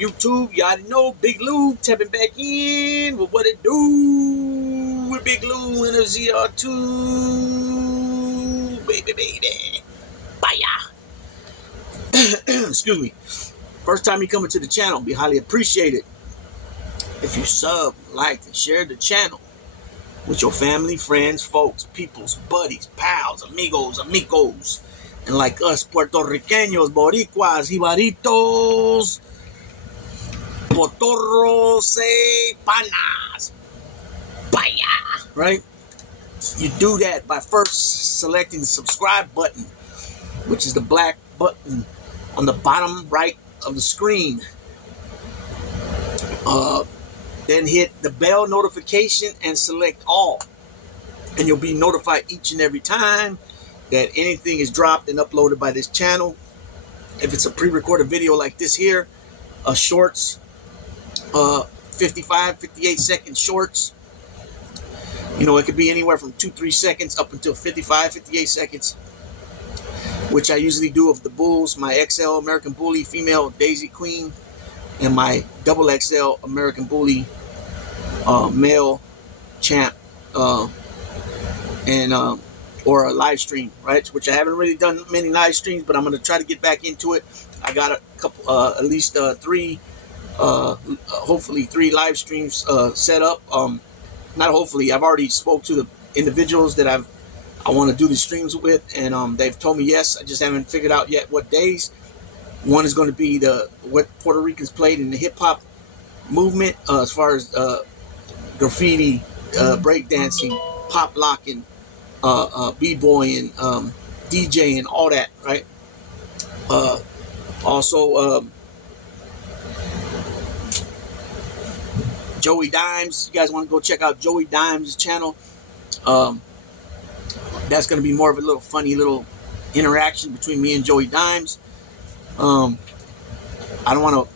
YouTube? You already know Big Lou tapping back in with what it do with Big Lou and a ZR2. Baby. Bye. Excuse me. First time you come into the channel, be highly appreciated if you sub, like, and share the channel with your family, friends, folks, peoples, buddies, pals, amigos, and like us, Puertorriqueños, Boricuas, Jibaritos, Potorros, Panas, Baya, right? You do that by first selecting the subscribe button, which is the black button on the bottom right of the screen. Then hit the bell notification and select all. And you'll be notified each and every time that anything is dropped and uploaded by this channel. If it's a pre-recorded video like this here, shorts, 58 second shorts. You know, it could be anywhere from 2-3 seconds up until 58 seconds, which I usually do of the bulls, my XL American Bully female Daisy Queen, and my XXL American Bully male champ, or a live stream, right? Which I haven't really done many live streams, but I'm going to try to get back into it. I got a couple, at least three, hopefully 3 live streams set up. Not hopefully, I've already spoke to the individuals that I want to do the streams with, and they've told me yes. I just haven't figured out yet what days. One is going to be what Puerto Ricans played in the hip hop movement, as far as graffiti, breakdancing, pop locking, b-boying, DJing, all that, right? Also, Joey Dimes. You guys want to go check out Joey Dimes' channel? That's going to be more of a little funny little interaction between me and Joey Dimes. I don't want to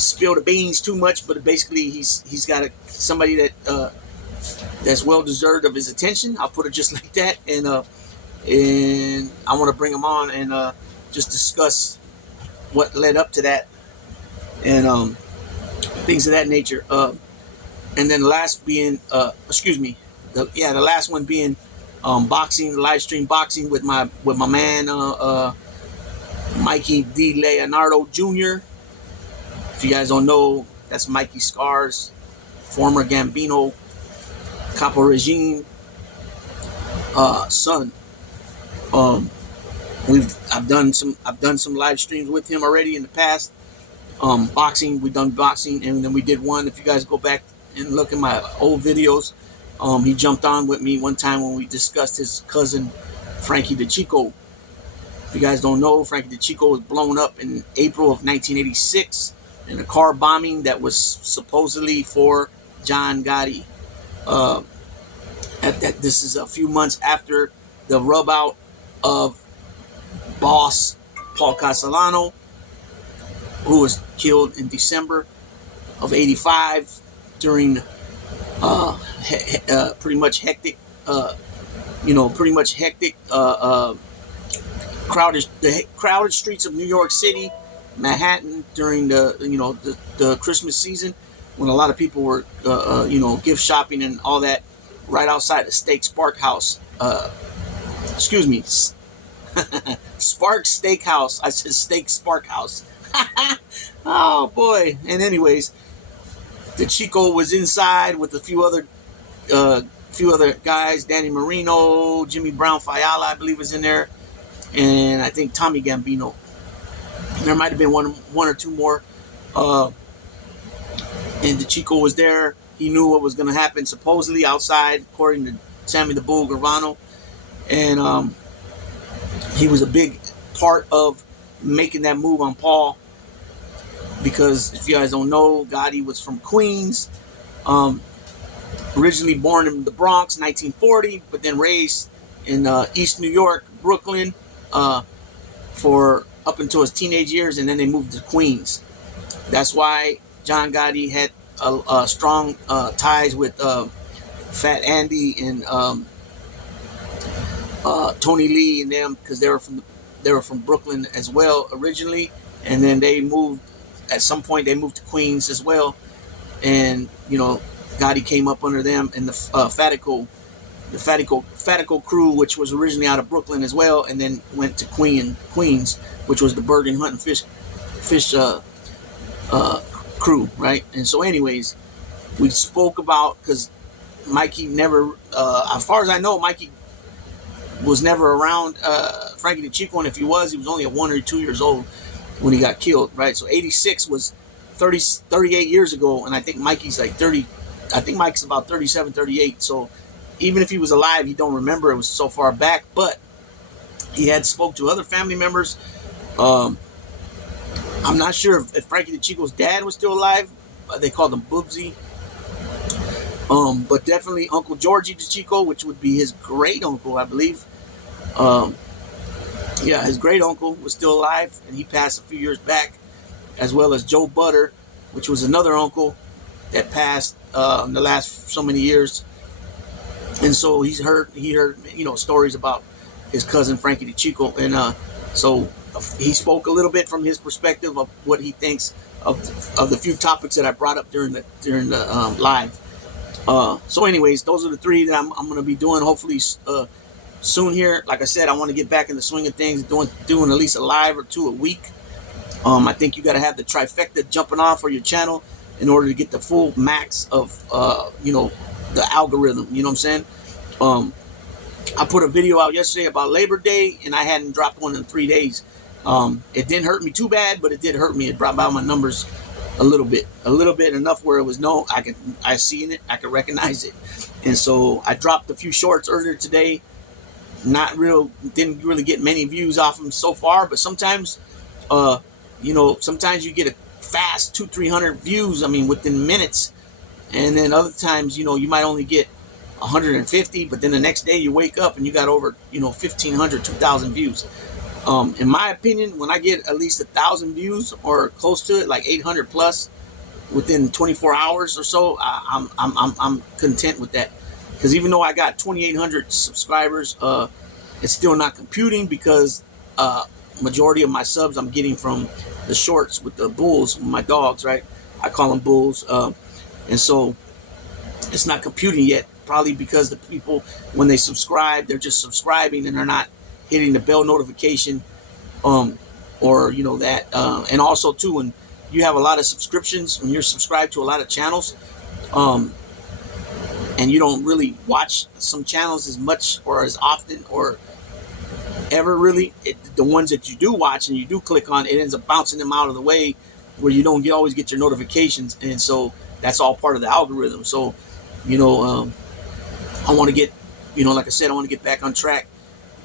spill the beans too much, but basically he's got somebody that that's well deserved of his attention. I'll put it just like that, and I want to bring him on and just discuss what led up to that and things of that nature. And then the last being, the last one being boxing, live stream boxing with my man Mikey D. Leonardo Jr. If you guys don't know, that's Mikey Scar's former Gambino Capo Regime son. I've done some live streams with him already in the past. Boxing, we've done boxing, and then we did one. If you guys go back and look at my old videos, he jumped on with me one time when we discussed his cousin Frankie the Chico. If you guys don't know, Frankie the Chico was blown up in April of 1986 in a car bombing that was supposedly for John Gotti. This is a few months after the rub out of boss Paul Castellano, who was killed in December of '85 during pretty much hectic crowded streets of New York City, Manhattan during the Christmas season, when a lot of people were gift shopping and all that, right outside the Steak Spark House. Spark Steakhouse. I said Steak Spark House. Oh boy. And anyways, the Chico was inside with a few other guys. Danny Marino, Jimmy Brown Fiala, I believe, was in there, and I think Tommy Gambino. There might have been one or two more. And the Chico was there. He knew what was going to happen, supposedly outside, according to Sammy the Bull Gravano. And he was a big part of making that move on Paul. Because if you guys don't know, Gotti was from Queens. Originally born in the Bronx, 1940, but then raised in East New York, Brooklyn, for up until his teenage years, and then they moved to Queens. That's why John Gotti had strong ties with Fat Andy and Tony Lee and them, because they were from Brooklyn as well originally, and then they moved at some point they moved to Queens as well, and Gotti came up under them, and the Fatico crew, which was originally out of Brooklyn as well, and then went to Queens, which was the Bergen Hunt and Fish crew, right? And so, anyways, we spoke about, because Mikey never, as far as I know, Mikey was never around Frankie the Chico, and if he was only 1 or 2 years old when he got killed, right? So 86 was 38 years ago, and I think Mikey's like 30. I think Mike's about 37, 38. So even if he was alive, he don't remember. It was so far back, but he had spoke to other family members. I'm not sure if Frankie the Chico's dad was still alive. They called him Boobsy. But definitely Uncle Georgie DeChico, which would be his great uncle, I believe. His great uncle was still alive, and he passed a few years back, as well as Joe Butter, which was another uncle that passed in the last so many years. And so he heard stories about his cousin Frankie DeChico, and so he spoke a little bit from his perspective of what he thinks of the few topics that I brought up during the live. So anyways, those are the three that I'm going to be doing hopefully soon here. Like I said, I want to get back in the swing of things, doing at least a live or two a week. I think you got to have the trifecta jumping off for your channel in order to get the full max of the algorithm. You know what I'm saying? I put a video out yesterday about Labor Day, and I hadn't dropped one in 3 days. It didn't hurt me too bad, but it did hurt me. It brought down my numbers a little bit enough where it was I seen it, I could recognize it. And so I dropped a few shorts earlier today. Didn't really get many views off them so far, but sometimes sometimes you get a fast 200-300 views, within minutes, and then other times you might only get 150, but then the next day you wake up and you got over 1,500, 2,000 views. In my opinion, when I get at least 1,000 views or close to it, like 800 plus within 24 hours or so, I'm content with that. Because even though I got 2,800 subscribers, it's still not computing, because majority of my subs I'm getting from the shorts with the bulls, with my dogs, right? I call them bulls, and so it's not computing yet. Probably because the people, when they subscribe, they're just subscribing and they're not hitting the bell notification, and also too, when you have a lot of subscriptions, when you're subscribed to a lot of channels, and you don't really watch some channels as much or as often or ever really, the ones that you do watch and you do click on, it ends up bouncing them out of the way where you don't always get your notifications, and so that's all part of the algorithm. So I want to get, like I said, I want to get back on track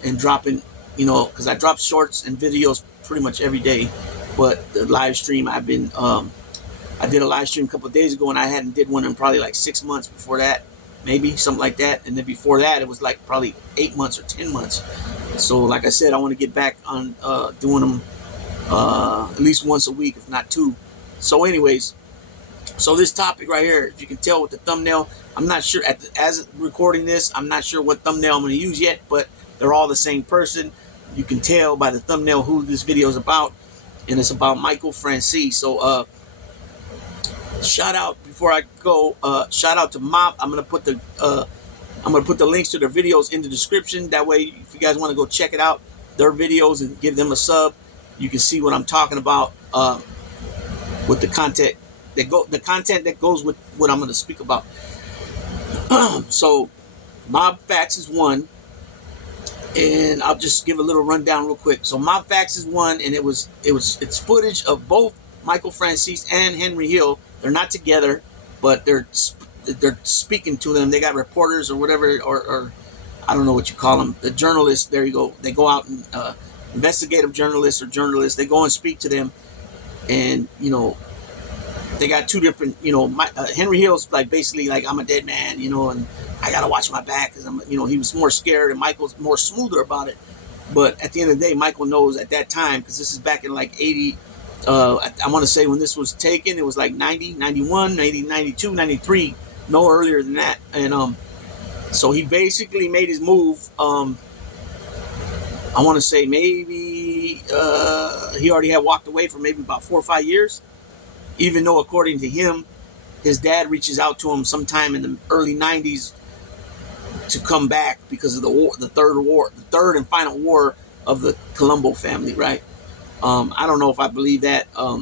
and dropping, because I drop shorts and videos pretty much every day. But the live stream, I did a live stream a couple of days ago, and I hadn't did one in probably like 6 months before that, maybe something like that. And then before that, it was like probably 8 months or 10 months. So like I said, I want to get back on doing them at least once a week, if not two. So anyways, so this topic right here, if you can tell with the thumbnail, I'm not sure, as recording this, I'm not sure what thumbnail I'm going to use yet, but they're all the same person. You can tell by the thumbnail who this video is about, and it's about Michael Franzese. So shout out, before I go, shout out to Mop. I'm going to put the links to their videos in the description. That way, if you guys want to go check it out, their videos, and give them a sub, you can see what I'm talking about with the content that goes with what I'm going to speak about. So Mob Facts is one, and I'll just give a little rundown real quick. So Mob Facts is one, and it's footage of both Michael Franzese and Henry Hill. They're not together, but they're speaking to them. They got reporters or whatever, or I don't know what you call them, the journalists. There you go. They go out and investigative journalists or journalists. They go and speak to them, and they got two different, Henry Hill's like basically like, I'm a dead man, and I gotta watch my back, because he was more scared, and Michael's more smoother about it. But at the end of the day, Michael knows at that time, because this is back in like 80, I want to say when this was taken, it was like 90, 91, 90, 92, 93, no earlier than that. And so he basically made his move. I want to say maybe he already had walked away for maybe about 4 or 5 years. even though according to him, his dad reaches out to him sometime in the early 90s to come back because of the war, the third and final war of the Colombo family, right? I don't know if I believe that. I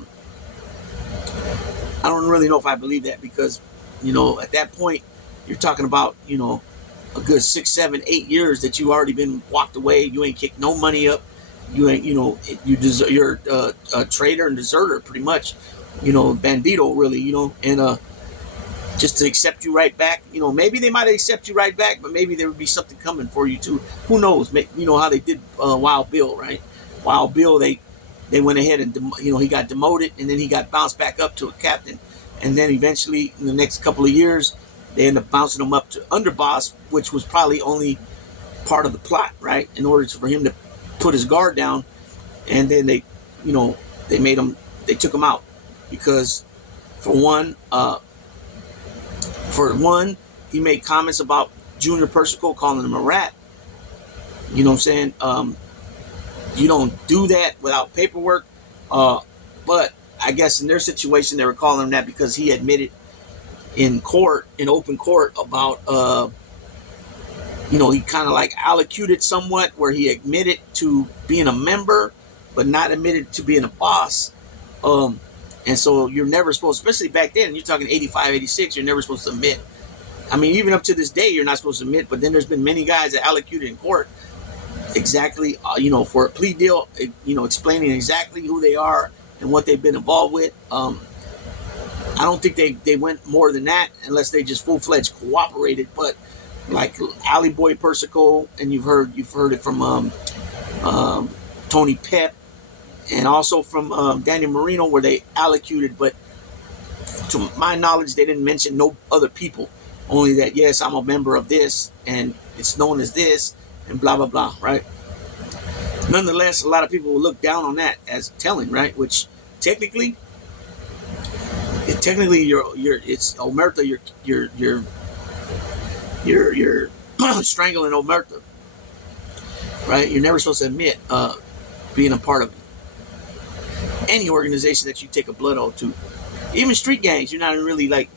don't really know if I believe that because, at that point, you're talking about, a good 6, 7, 8 years that you already been walked away. You ain't kicked no money up. You ain't, you're a traitor and deserter, pretty much. Bandito, really, and just to accept you right back. Maybe they might accept you right back, but maybe there would be something coming for you too. Who knows? How they did Wild Bill, right? Wild Bill, they went ahead and he got demoted, and then he got bounced back up to a captain, and then eventually in the next couple of years they ended up bouncing him up to underboss, which was probably only part of the plot, right? In order for him to put his guard down, and then they took him out because for one, he made comments about Junior Persico, calling him a rat. You know what I'm saying? You don't do that without paperwork. But I guess in their situation, they were calling him that because he admitted in open court, about, he kind of like allocuted somewhat, where he admitted to being a member, but not admitted to being a boss. And so you're never supposed, especially back then, you're talking 85, 86, you're never supposed to admit. I mean, even up to this day, you're not supposed to admit, but then there's been many guys that allocated in court exactly, for a plea deal, explaining exactly who they are and what they've been involved with. I don't think they went more than that unless they just full-fledged cooperated. But like Alley Boy Persico, and you've heard it from Tony Pep, and also from Daniel Marino, where they allocated, but to my knowledge, they didn't mention no other people. Only that, yes, I'm a member of this, and it's known as this, and blah, blah, blah, right? Nonetheless, a lot of people will look down on that as telling, right? Which technically, it's Omerta, you're strangling Omerta, right? You're never supposed to admit being a part of any organization that you take a blood oath to. Even street gangs, you're not really like,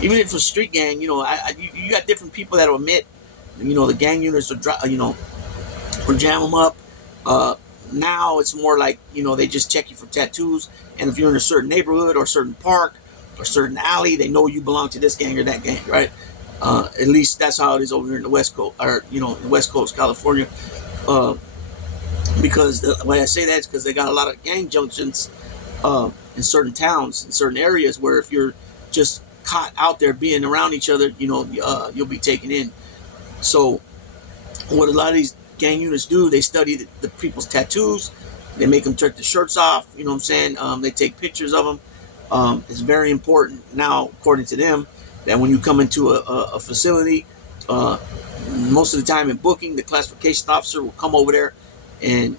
even if it's a street gang, you got different people that will admit, the gang units will jam them up. Now it's more like, they just check you for tattoos. And if you're in a certain neighborhood or a certain park or certain alley, they know you belong to this gang or that gang, right? At least that's how it is over here in the West Coast, or, the West Coast, California. Because the way I say that is because they got a lot of gang junctions in certain towns, in certain areas, where if you're just caught out there being around each other, you'll be taken in. So what a lot of these gang units do, they study the people's tattoos. They make them take the shirts off. You know what I'm saying? They take pictures of them. It's very important now, according to them, that when you come into a facility, most of the time in booking, the classification officer will come over there and,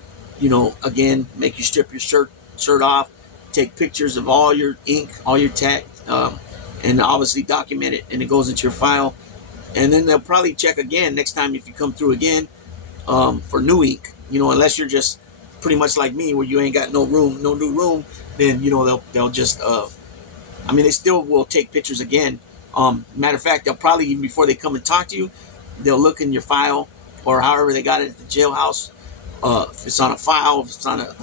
again, make you strip your shirt off, take pictures of all your ink, all your tat, and obviously document it, and it goes into your file. And then they'll probably check again next time if you come through again for new ink. Unless you're just pretty much like me, where you ain't got no new room, then they'll just they still will take pictures again. Matter of fact, they'll probably, even before they come and talk to you, they'll look in your file, or however they got it at the jailhouse. If it's on a file, if it's on a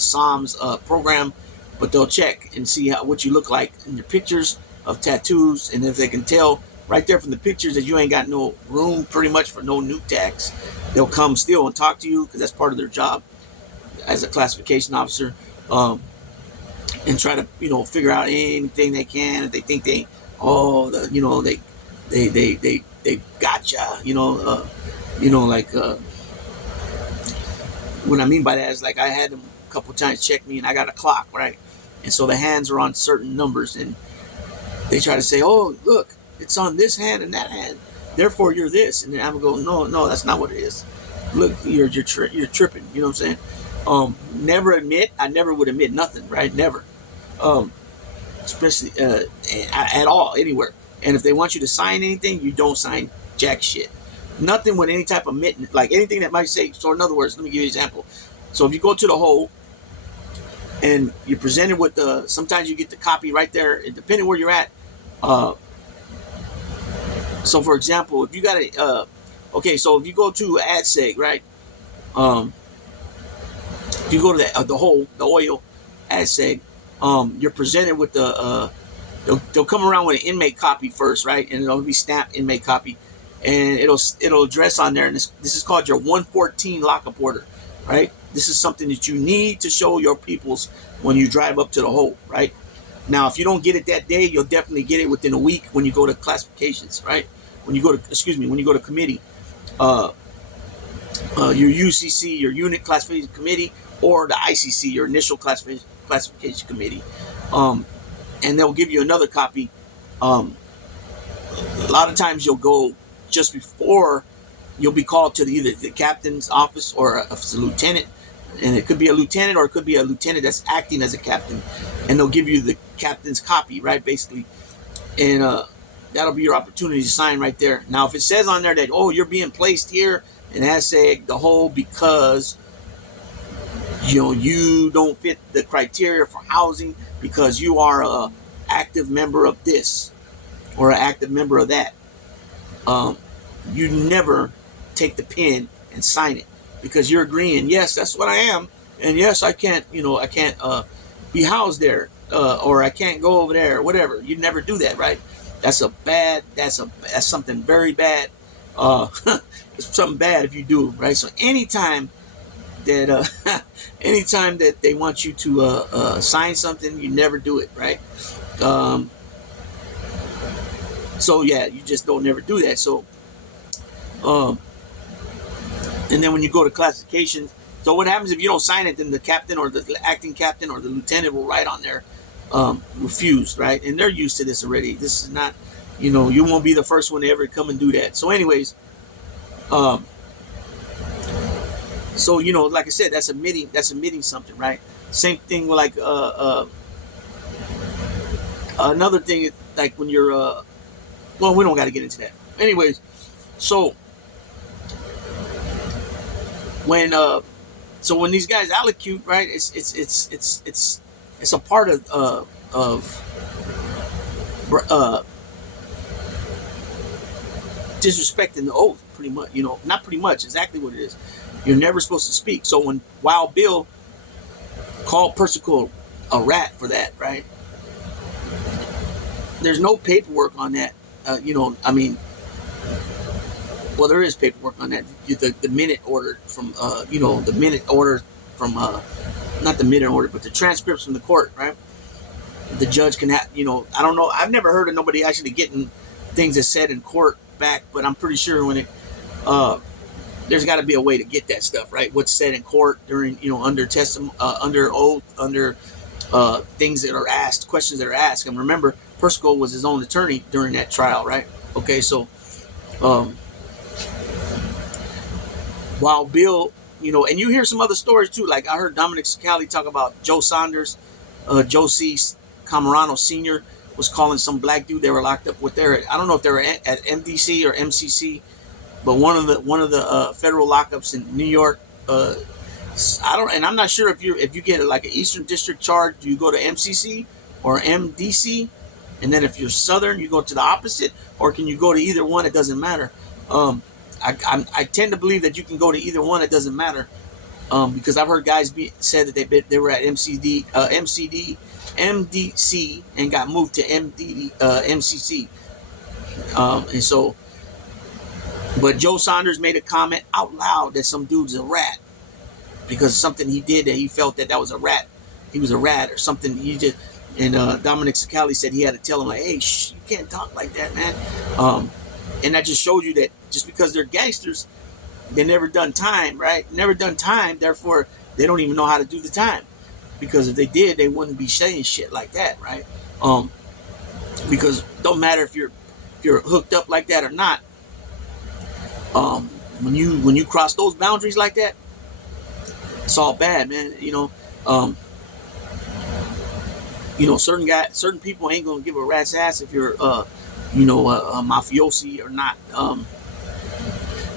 Psalms program, but they'll check and see what you look like in your pictures of tattoos, and if they can tell right there from the pictures that you ain't got no room pretty much for no new tags, they'll come still and talk to you, because that's part of their job as a classification officer, and try to figure out anything they can. If they think they gotcha, what I mean by that is, like, I had them a couple times check me, and I got a clock, right? And so the hands are on certain numbers, and they try to say, oh, look, it's on this hand and that hand, therefore you're this. And then I'm going, no, that's not what it is. Look, you're tripping. You know what I'm saying? Never admit. I never would admit nothing, right? Never. Especially at all, anywhere. And if they want you to sign anything, you don't sign jack shit. Nothing with any type of mitten, like anything that might say. So in other words, let me give you an example. So if you go to the hole, and you're presented with the. Sometimes you get the copy right there, depending where you're at. Uh, so, for example, if you got a, okay, so if you go to AdSeg, right? Um, if you go to the oil AdSeg, you're presented with the. They'll come around with an inmate copy first, right? And it'll be stamped inmate copy, and it'll address on there. And this is called your 114 lockup order, right? This is something that you need to show your peoples when you drive up to the hole, right? Now, if you don't get it that day, you'll definitely get it within a week when you go to classifications, right? When you go to committee, your UCC, your unit classification committee, or the ICC, your initial classification committee. And they'll give you another copy. A lot of times you'll go just before you'll be called to either the captain's office or if it's a lieutenant, and it could be a lieutenant or it could be a lieutenant that's acting as a captain, and they'll give you the captain's copy, right, basically, and that'll be your opportunity to sign right there. Now, if it says on there that, oh, you're being placed here in ASAG, the whole because you don't fit the criteria for housing because you are a active member of this or an active member of that, you never take the pen and sign it because you're agreeing, yes, that's what I am, and yes, I can't be housed there, or I can't go over there, or whatever. You never do that, right? That's something very bad. It's something bad if you do, right? So anytime that they want you to sign something, you never do it, right? So yeah, you just don't never do that. So, and then when you go to classifications, so what happens if you don't sign it? Then the captain or the acting captain or the lieutenant will write on there, refused, right? And they're used to this already. This is not, you won't be the first one to ever come and do that. So, anyways, so like I said, that's admitting something, right? Same thing with like another thing, like when you're well, we don't got to get into that. Anyways, so when these guys allocute, right? It's a part of disrespecting the oath, pretty much. Not pretty much, exactly what it is. You're never supposed to speak. So when Wild Bill called Persico a rat for that, right? There's no paperwork on that. Well, there is paperwork on that. The minute order from, the minute order from, not the minute order, but the transcripts from the court, right? The judge can have, I don't know. I've never heard of nobody actually getting things that's said in court back, but I'm pretty sure when it, there's got to be a way to get that stuff, right? What's said in court during, under testimony, under oath, under things that are asked, questions that are asked. And remember, Persico was his own attorney during that trial, right? Okay, so while Bill, and you hear some other stories too. Like I heard Dominic Scali talk about Joe Saunders, Joe C. Camarano Sr. was calling some black dude they were locked up with there. I don't know if they were at MDC or MCC, but one of the federal lockups in New York. I'm not sure if you get like an Eastern District charge, do you go to MCC or MDC, and then if you're Southern, you go to the opposite, or can you go to either one? It doesn't matter. I tend to believe that you can go to either one. It doesn't matter, because I've heard guys said that they were at MDC, and got moved to MCC, and so. But Joe Saunders made a comment out loud that some dude's a rat because something he did that he felt that was a rat. He was a rat or something. He just, and Dominic Scali said he had to tell him like, hey, you can't talk like that, man. And that just showed you that just because they're gangsters, they never done time, right? Never done time. Therefore, they don't even know how to do the time, because if they did, they wouldn't be saying shit like that, right? Because it don't matter if you're hooked up like that or not. When you cross those boundaries like that, it's all bad, man. Certain people ain't gonna give a rat's ass if you're a mafiosi or not.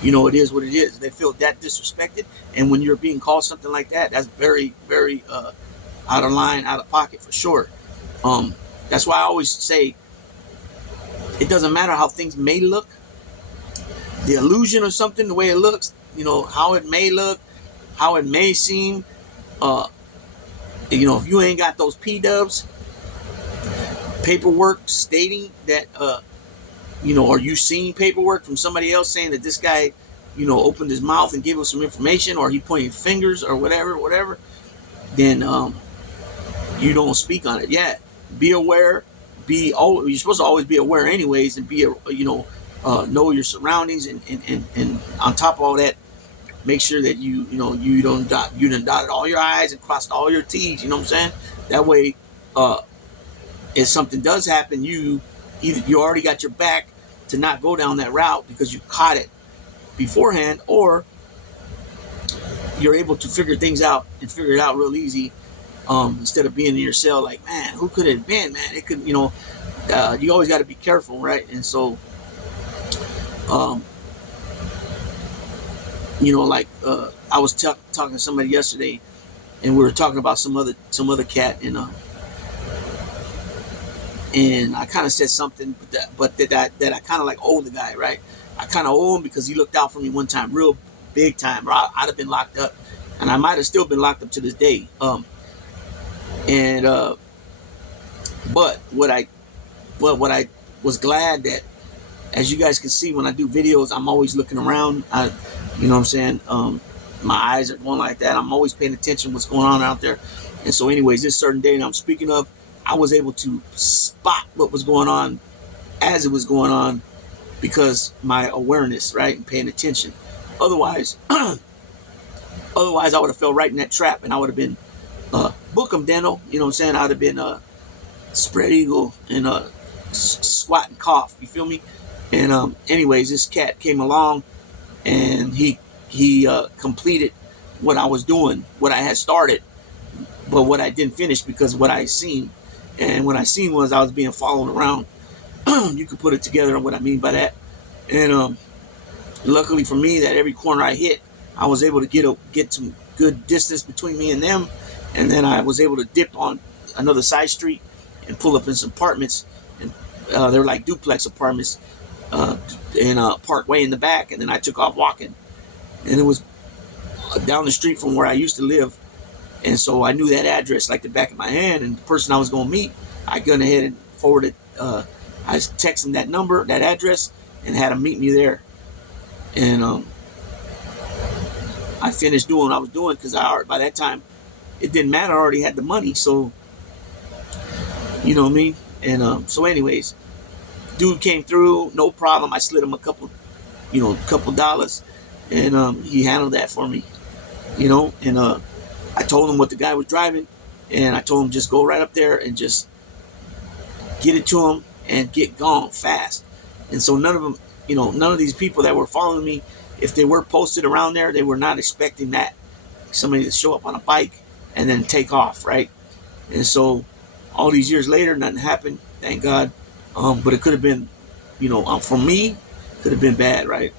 It is what it is. They feel that disrespected, and when you're being called something like that, that's very, very out of line, out of pocket for sure. That's why I always say it doesn't matter how things may look, the illusion or something, the way it looks, how it may look, how it may seem. If you ain't got those P-dubs, paperwork stating that, or you seen paperwork from somebody else saying that this guy, opened his mouth and gave us some information, or he pointed fingers or whatever, then you don't speak on it. Yeah, be aware. You're supposed to always be aware anyways, and be know your surroundings, and on top of all that, make sure that you done dotted all your I's and crossed all your T's. You know what I'm saying? That way, if something does happen, you already got your back to not go down that route because you caught it beforehand, or you're able to figure things out and figure it out real easy, instead of being in your cell like, man, who could it have been, man? It could, you always got to be careful, right? And so, I was talking to somebody yesterday, and we were talking about some other cat, and I kind of said something, but that I kind of like owe the guy, right? I kind of owe him because he looked out for me one time, real big time, or I'd have been locked up, and I might have still been locked up to this day. But what I was glad that, as you guys can see, when I do videos, I'm always looking around. You know what I'm saying? My eyes are going like that. I'm always paying attention to what's going on out there. And so anyways, this certain day that I'm speaking of, I was able to spot what was going on as it was going on because my awareness, right, and paying attention. Otherwise, I would have fell right in that trap, and I would have been book 'em dental. You know what I'm saying? I'd have been spread eagle and squat and cough. You feel me? And anyways, this cat came along, and he completed what I was doing, what I had started, but what I didn't finish because what I seen. And what I seen was I was being followed around. You could put it together on what I mean by that. And luckily for me, that every corner I hit, I was able to get some good distance between me and them. And then I was able to dip on another side street and pull up in some apartments. And they were like duplex apartments in a parkway in the back. And then I took off walking. And it was down the street from where I used to live. And so I knew that address like the back of my hand. And the person I was going to meet, I went ahead and forwarded. I texted him that number, that address, and had him meet me there. And I finished doing what I was doing because by that time, it didn't matter. I already had the money. So, you know what I mean? And so anyways, dude came through, no problem. I slid him a couple dollars, and he handled that for me, and I told him what the guy was driving, and I told him just go right up there and just get it to him and get gone fast. And so none of these people that were following me, if they were posted around there, they were not expecting that somebody to show up on a bike and then take off, right? And so all these years later, nothing happened, thank God. But it could have been, for me, could have been bad, right?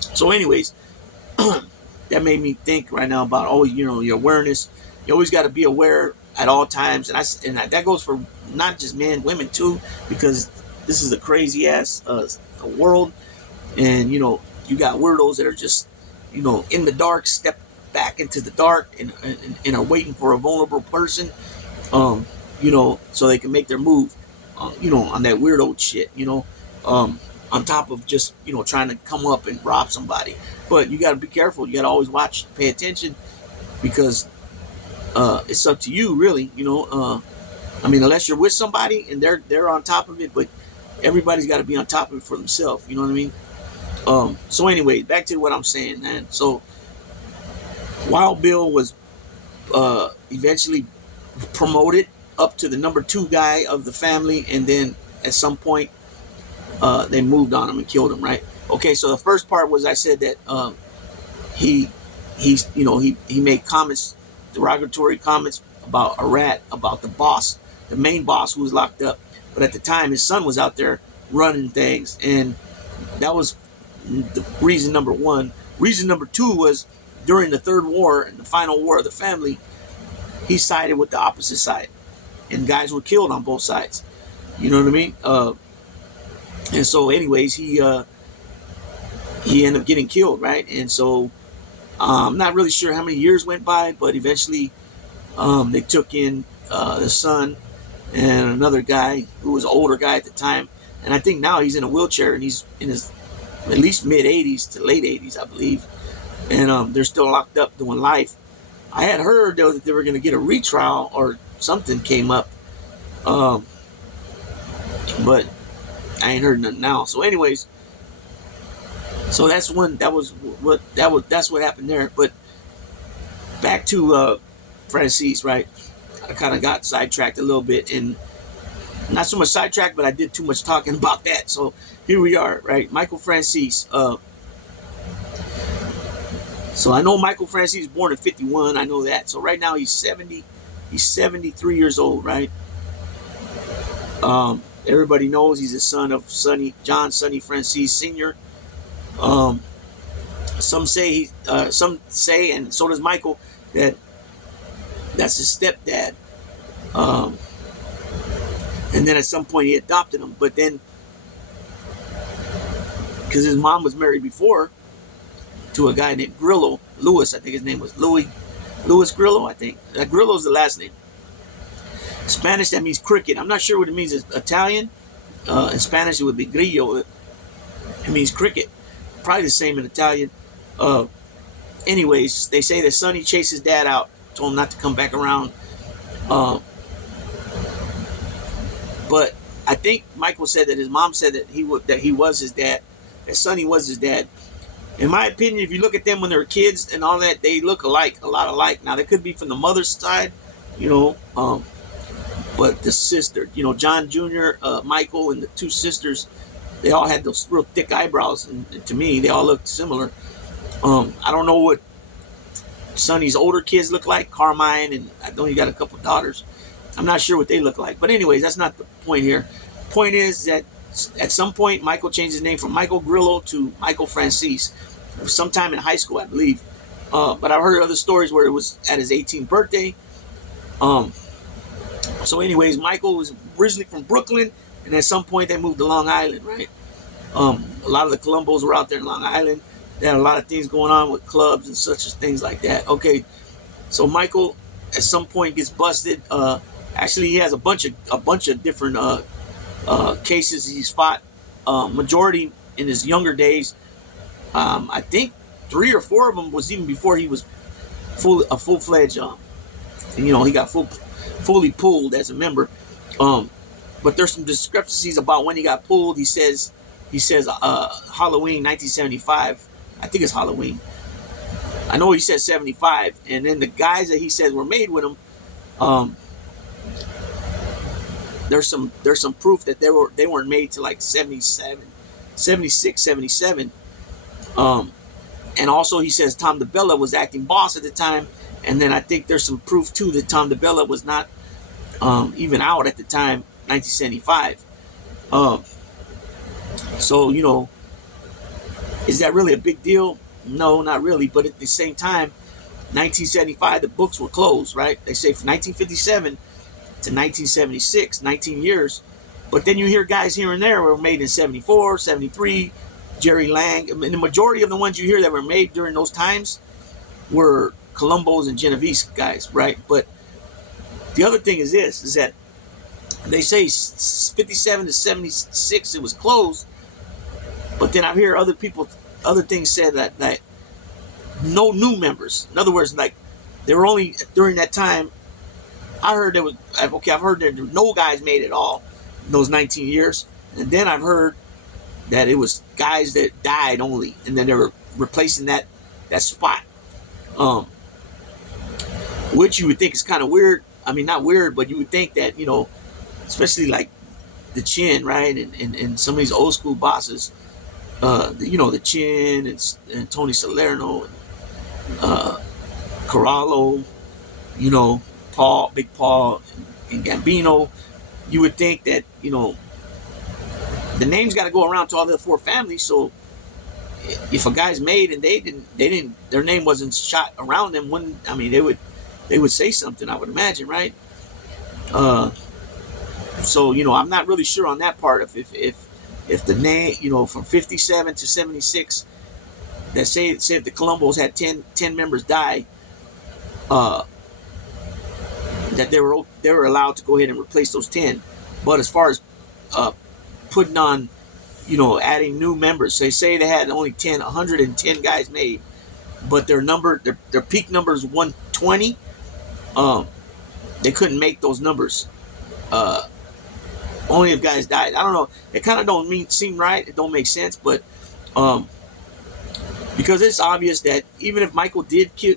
So anyways, that made me think right now about always, your awareness. You always got to be aware at all times, and that goes for not just men, women too, because this is a crazy ass world, and you got weirdos that are just in the dark, step back into the dark, and are waiting for a vulnerable person, so they can make their move, on that weirdo shit, on top of just trying to come up and rob somebody. But you got to be careful. You got to always watch, pay attention, because it's up to you, really. Unless you're with somebody and they're on top of it, but everybody's got to be on top of it for themselves. You know what I mean? So anyway, back to what I'm saying, man. So Wild Bill was eventually promoted up to the number 2 guy of the family, and then at some point they moved on him and killed him, right? Okay, so the first part was I said that he made comments, derogatory comments about a rat, about the boss, the main boss who was locked up. But at the time, his son was out there running things, and that was the reason number 1. Reason number 2 was during the Third War and the final war of the family, he sided with the opposite side, and guys were killed on both sides. You know what I mean? And so, anyways, he ended up getting killed, right? And so, I'm not really sure how many years went by, but eventually, they took in the son and another guy who was an older guy at the time, and I think now he's in a wheelchair and he's in his at least mid 80s to late 80s, I believe, and they're still locked up doing life. I had heard though that they were going to get a retrial or something came up, um, but I ain't heard nothing now. So, anyways, so that's that's what happened there. But back to Franzese, right? I kind of got sidetracked a little bit, and not so much sidetracked, but I did too much talking about that. So here we are, right? Michael Franzese. So I know Michael Franzese was born in 51. I know that. So right now he's 70. He's 73 years old, right? Everybody knows he's the son of John Sonny Franzese Sr. Some say, and so does Michael, that that's his stepdad. And then at some point he adopted him, but then because his mom was married before to a guy named Grillo, Louis, I think his name was Louis Grillo, I think. Grillo's the last name. Spanish, that means cricket. I'm not sure what it means in Italian. In Spanish, it would be grillo. It means cricket. Probably the same in Italian. Anyways, they say that Sonny chased his dad out, told him not to come back around. But I think Michael said that his mom said that he was his dad, that Sonny was his dad. In my opinion, if you look at them when they were kids and all that, they look alike, a lot alike. Now, they could be from the mother's side, you know, but the sister, you know, John Jr., Michael, and the two sisters, they all had those real thick eyebrows, and to me, they all looked similar. I don't know what Sonny's older kids look like, Carmine, and I know he got a couple daughters. I'm not sure what they look like. But anyways, that's not the point here. Point is that at some point, Michael changed his name from Michael Grillo to Michael Franzese. Sometime in high school, I believe. But I've heard other stories where it was at his 18th birthday. So anyways, Michael was originally from Brooklyn, and at some point they moved to Long Island, right? A lot of the Colombos were out there in Long Island. They had a lot of things going on with clubs and such as things like that. Okay, so Michael at some point gets busted. Actually, he has a bunch of different cases he's fought. Majority in his younger days. I think 3 or 4 of them was even before he was full-fledged. You know, he got fully pulled as a member. But there's some discrepancies about when he got pulled. He says Halloween 1975. I think it's Halloween. I know he said 75, and then the guys that he says were made with him. There's some proof that they weren't made to like 77, 76, 77. And also he says Tom DeBella was acting boss at the time, and then I think there's some proof too that Tom DeBella was not even out at the time, 1975. So, you know, is that really a big deal? No, not really. But at the same time, 1975, the books were closed, right? They say from 1957 to 1976, 19 years. But then you hear guys here and there were made in 74, 73, Jerry Lang. I mean, the majority of the ones you hear that were made during those times were Colombos and Genovese guys, right? But the other thing is this, is that they say 57 to 76 it was closed, but then I hear other things said that no new members. In other words, like they were only during that time. I've heard there were no guys made at all in those 19 years, and then I've heard that it was guys that died only, and then they were replacing that spot, which you would think is kind of weird. I mean, not weird, but you would think that, you know, especially like the Chin, right, and some of these old school bosses, you know, the Chin and Tony Salerno and Corallo, you know, Big Paul and Gambino. You would think that, you know, the name's got to go around to all the 4 families. So if a guy's made and they didn't, their name wasn't shot around them, they would they would say something, I would imagine, right? So I'm not really sure on that part. If the name, from 57 to 76, that say if the Colombos had 10 members die, uh, that they were allowed to go ahead and replace those 10. But as far as uh, putting on, adding new members, say they had only 110 guys made, but their peak number is 120. They couldn't make those numbers. Only if guys died. I don't know. It kind of don't seem right. It don't make sense, but because it's obvious that even if Michael did kill,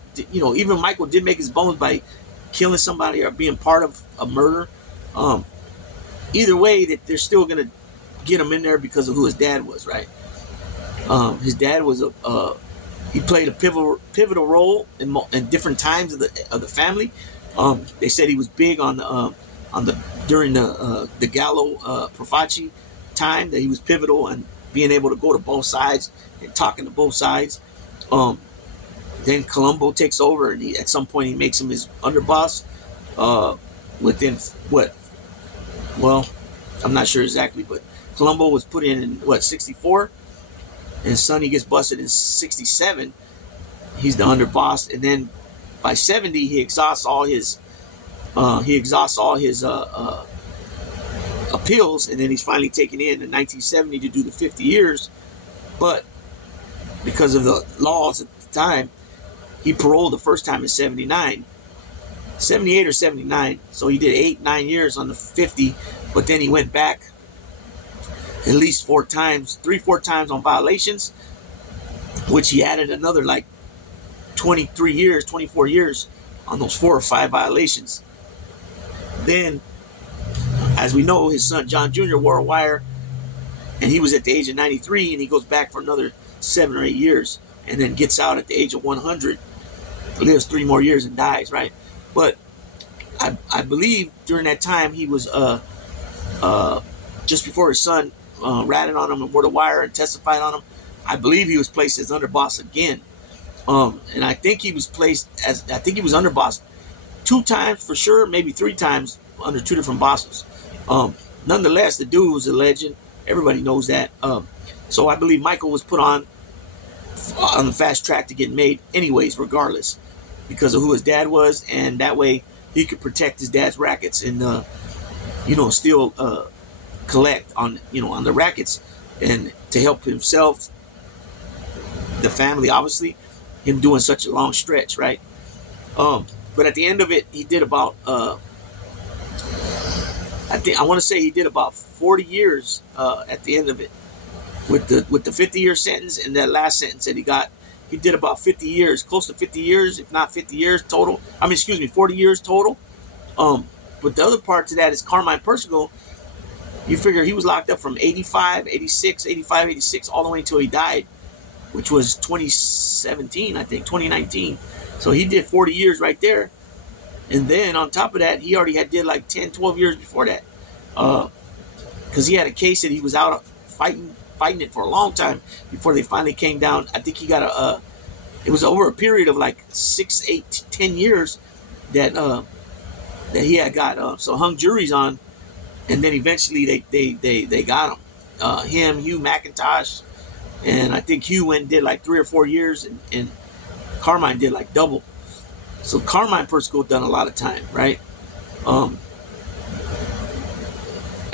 even Michael did make his bones by killing somebody or being part of a murder. Either way, that they're still gonna get him in there because of who his dad was, right? His dad was he played a pivotal role in different times of the family. They said he was big on the during the Gallo Profaci time, that he was pivotal and being able to go to both sides and talking to both sides. Then Colombo takes over, and at some point he makes him his underboss. Within what? Well, I'm not sure exactly, but Colombo was put in 64, and Sonny gets busted in 67. He's the underboss, and then by 70 he exhausts all his appeals, and then he's finally taken in 1970 to do the 50 years. But because of the laws at the time, he paroled the first time in 78 or 79. So he did 9 years on the 50, but then he went back at least 4 times on violations, which he added another like 24 years on those 4 or 5 violations. Then, as we know, his son John Jr. wore a wire, and he was at the age of 93, and he goes back for another 7 or 8 years, and then gets out at the age of 100, lives 3 more years and dies, right? But I believe during that time he was just before his son ratted on him and wore the wire and testified on him. I believe he was placed as underboss again, and I think he was underboss 2 times for sure, maybe 3 times under 2 different bosses. Nonetheless, the dude was a legend. Everybody knows that. So I believe Michael was put on the fast track to get made anyways, regardless, because of who his dad was, and that way he could protect his dad's rackets and still collect on the rackets, and to help himself, the family, obviously, him doing such a long stretch, right? But at the end of it, he did about I want to say he did about 40 years at the end of it, with the 50-year sentence and that last sentence that he got. He did about 50 years, close to 50 years, if not 50 years total. 40 years total. But the other part to that is Carmine Persico. You figure he was locked up from 85, 86, all the way until he died, which was 2017, I think, 2019. So he did 40 years right there. And then on top of that, he already did like 10, 12 years before that. Because he had a case that he was out fighting it for a long time before they finally came down. I think he got it was over a period of like 6, 8, 10 years that he had got so hung juries on, and then eventually they got him, Hugh McIntosh, and I think Hugh went and did like 3 or 4 years, and Carmine did like double. So Carmine Persico done a lot of time, right?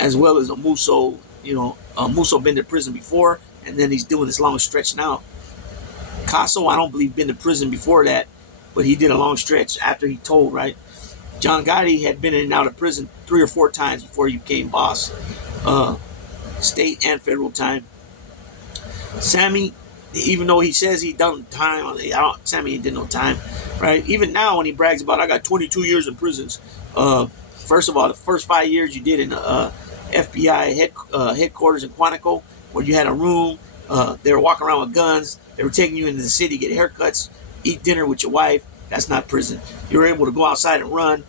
As well as a Musso. Musso been to prison before, and then he's doing this long stretch now. Casso, I don't believe, been to prison before that, but he did a long stretch after he told, right? John Gotti had been in and out of prison 3 or 4 times before he became boss, state and federal time. Sammy, even though he says he done time, Sammy did no time, right? Even now when he brags about, I got 22 years in prisons. First of all, the first 5 years you did in FBI headquarters in Quantico, where you had a room. They were walking around with guns. They were taking you into the city, get haircuts, eat dinner with your wife. That's not prison. You were able to go outside and run.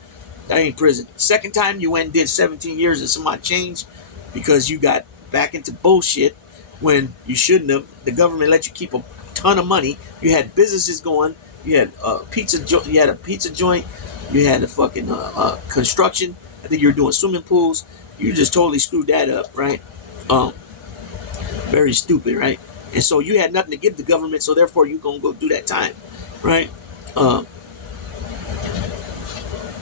That ain't prison. Second time you went and did 17 years and some odd change because you got back into bullshit when you shouldn't have. The government let you keep a ton of money. You had businesses going. You had a pizza joint. You had the fucking construction. I think you were doing swimming pools. You just totally screwed that up, right? Um, Very stupid, right? And so you had nothing to give the government, so therefore you're gonna go do that time, right? Uh,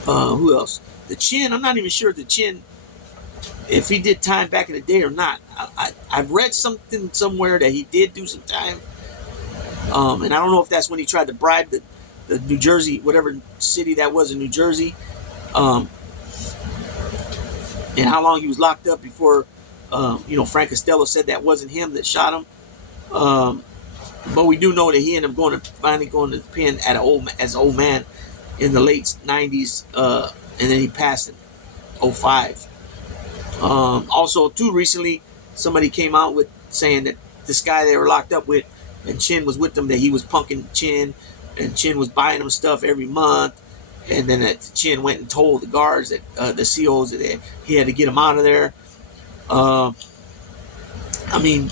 who else? The Chin. I'm not even sure the Chin, if he did time back in the day or not. I've read something somewhere that he did do some time, and I don't know if that's when he tried to bribe the New Jersey, whatever city that was in New Jersey, um, and how long he was locked up before, Frank Costello said that wasn't him that shot him. But we do know that he ended up finally going to the pen as an old man in the late 90s, and then he passed in 05. Also, too, recently, somebody came out with saying that this guy they were locked up with, and Chin was with them, that he was punking Chin, and Chin was buying him stuff every month, and then that Chin went and told the guards, that the COs, that he had to get him out of there. I mean,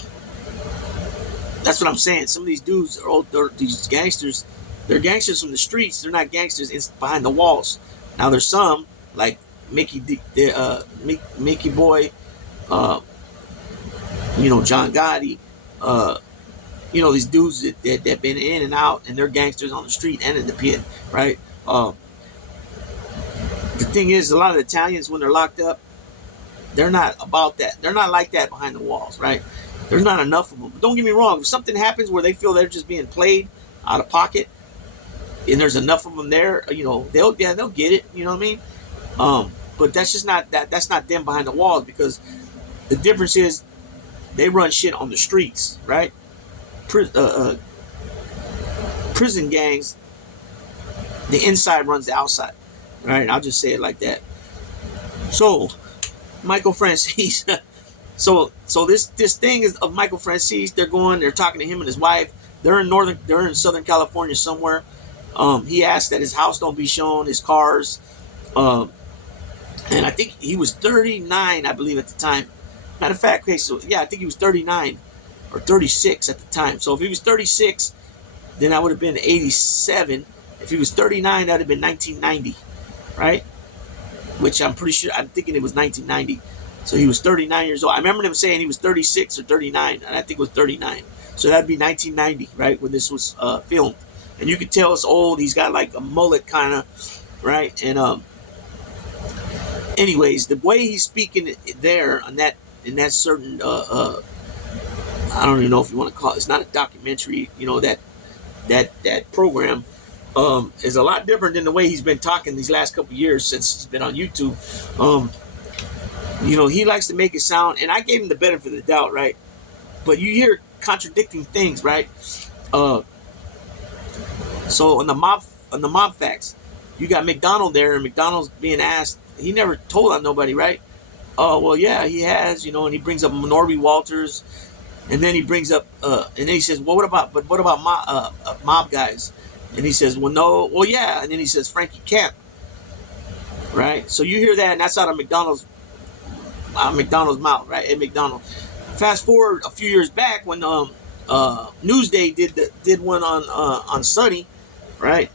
that's what I'm saying. Some of these dudes these gangsters. They're gangsters from the streets. They're not gangsters behind the walls. Now there's some like Mickey Boy, John Gotti, these dudes that been in and out, and they're gangsters on the street and in the pen, right? The thing is, a lot of the Italians, when they're locked up, they're not about that. They're not like that behind the walls, right? There's not enough of them. But don't get me wrong. If something happens where they feel they're just being played out of pocket, and there's enough of them there, they'll get it. You know what I mean? But that's just not that. That's not them behind the walls, because the difference is they run shit on the streets, right? Prison gangs, the inside runs the outside, right? I'll just say it like that. So, Michael Franzese. So this thing is of Michael Franzese. They're talking to him and his wife. They're in Southern California somewhere. He asked that his house don't be shown, his cars. And I think he was 39, I believe, at the time. Matter of fact, okay, so yeah, I think he was 39 or 36 at the time. So if he was 36, then that would have been 87. If he was 39, that would have been 1990, right? Which I'm thinking it was 1990. So he was 39 years old. I remember him saying he was 36 or 39, and I think it was 39. So that'd be 1990, right, when this was filmed. And you could tell it's old. He's got like a mullet kind of, right? And anyways, the way he's speaking there in that certain, I don't even know if you want to call it. It's not a documentary, that program is a lot different than the way he's been talking these last couple of years since he's been on YouTube. He likes to make it sound, and I gave him the benefit of the doubt, right? But you hear contradicting things, right? So on the mob facts, you got McDonald there, and McDonald's being asked. He never told on nobody, right? Oh, well, yeah, he has, and he brings up Norby Walters, and then he brings up, and then he says, well, what about mob guys? And he says, well, no, well, yeah, and then he says Frankie Camp, right? So you hear that, and that's out of McDonald's mouth, right? At McDonald. Fast forward a few years back when Newsday did one on Sunny, right?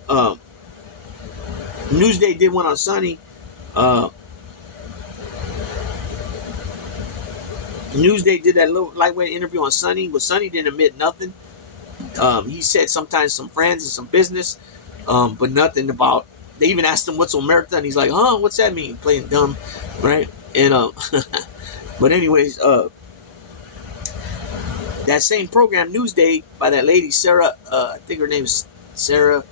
Newsday did one on Sunny. Newsday did that little lightweight interview on Sunny, but Sunny didn't admit nothing. He said sometimes some friends and some business, but nothing about. They even asked him what's Omerta, and he's like, "Huh, what's that mean?" Playing dumb, right? And but anyways, that same program, Newsday, by that lady Sarah, I think her name is Sarah.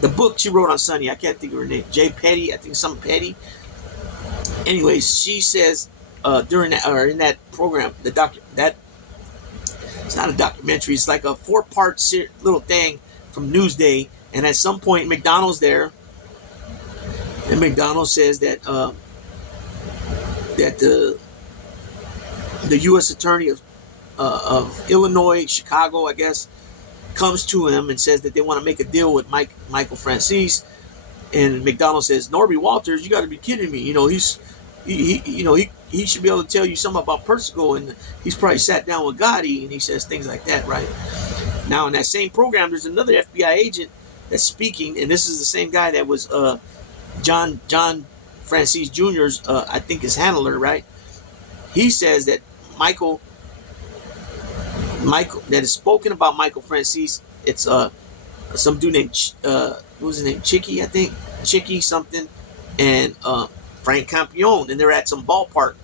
The book she wrote on Sunny, I can't think of her name. Jay Petty, I think something Petty. Anyways, she says during that or in that program, that it's not a documentary. It's like a 4-part little thing from Newsday, and at some point McDonald's there, and McDonald says that that the U.S. Attorney of Illinois, Chicago, I guess, comes to him and says that they want to make a deal with Michael Franzese, and McDonald says, Norby Walters, you got to be kidding me. He should be able to tell you something about Persico, and he's probably sat down with Gotti, and he says things like that, right? Now, in that same program, there's another FBI agent that's speaking, and this is the same guy that was John Franzese Jr.'s, I think his handler, right? He says that Michael that is spoken about Michael Franzese. It's some dude named what was his name? Chicky, I think. Chicky something, and Frank Campione, and they're at some ballpark,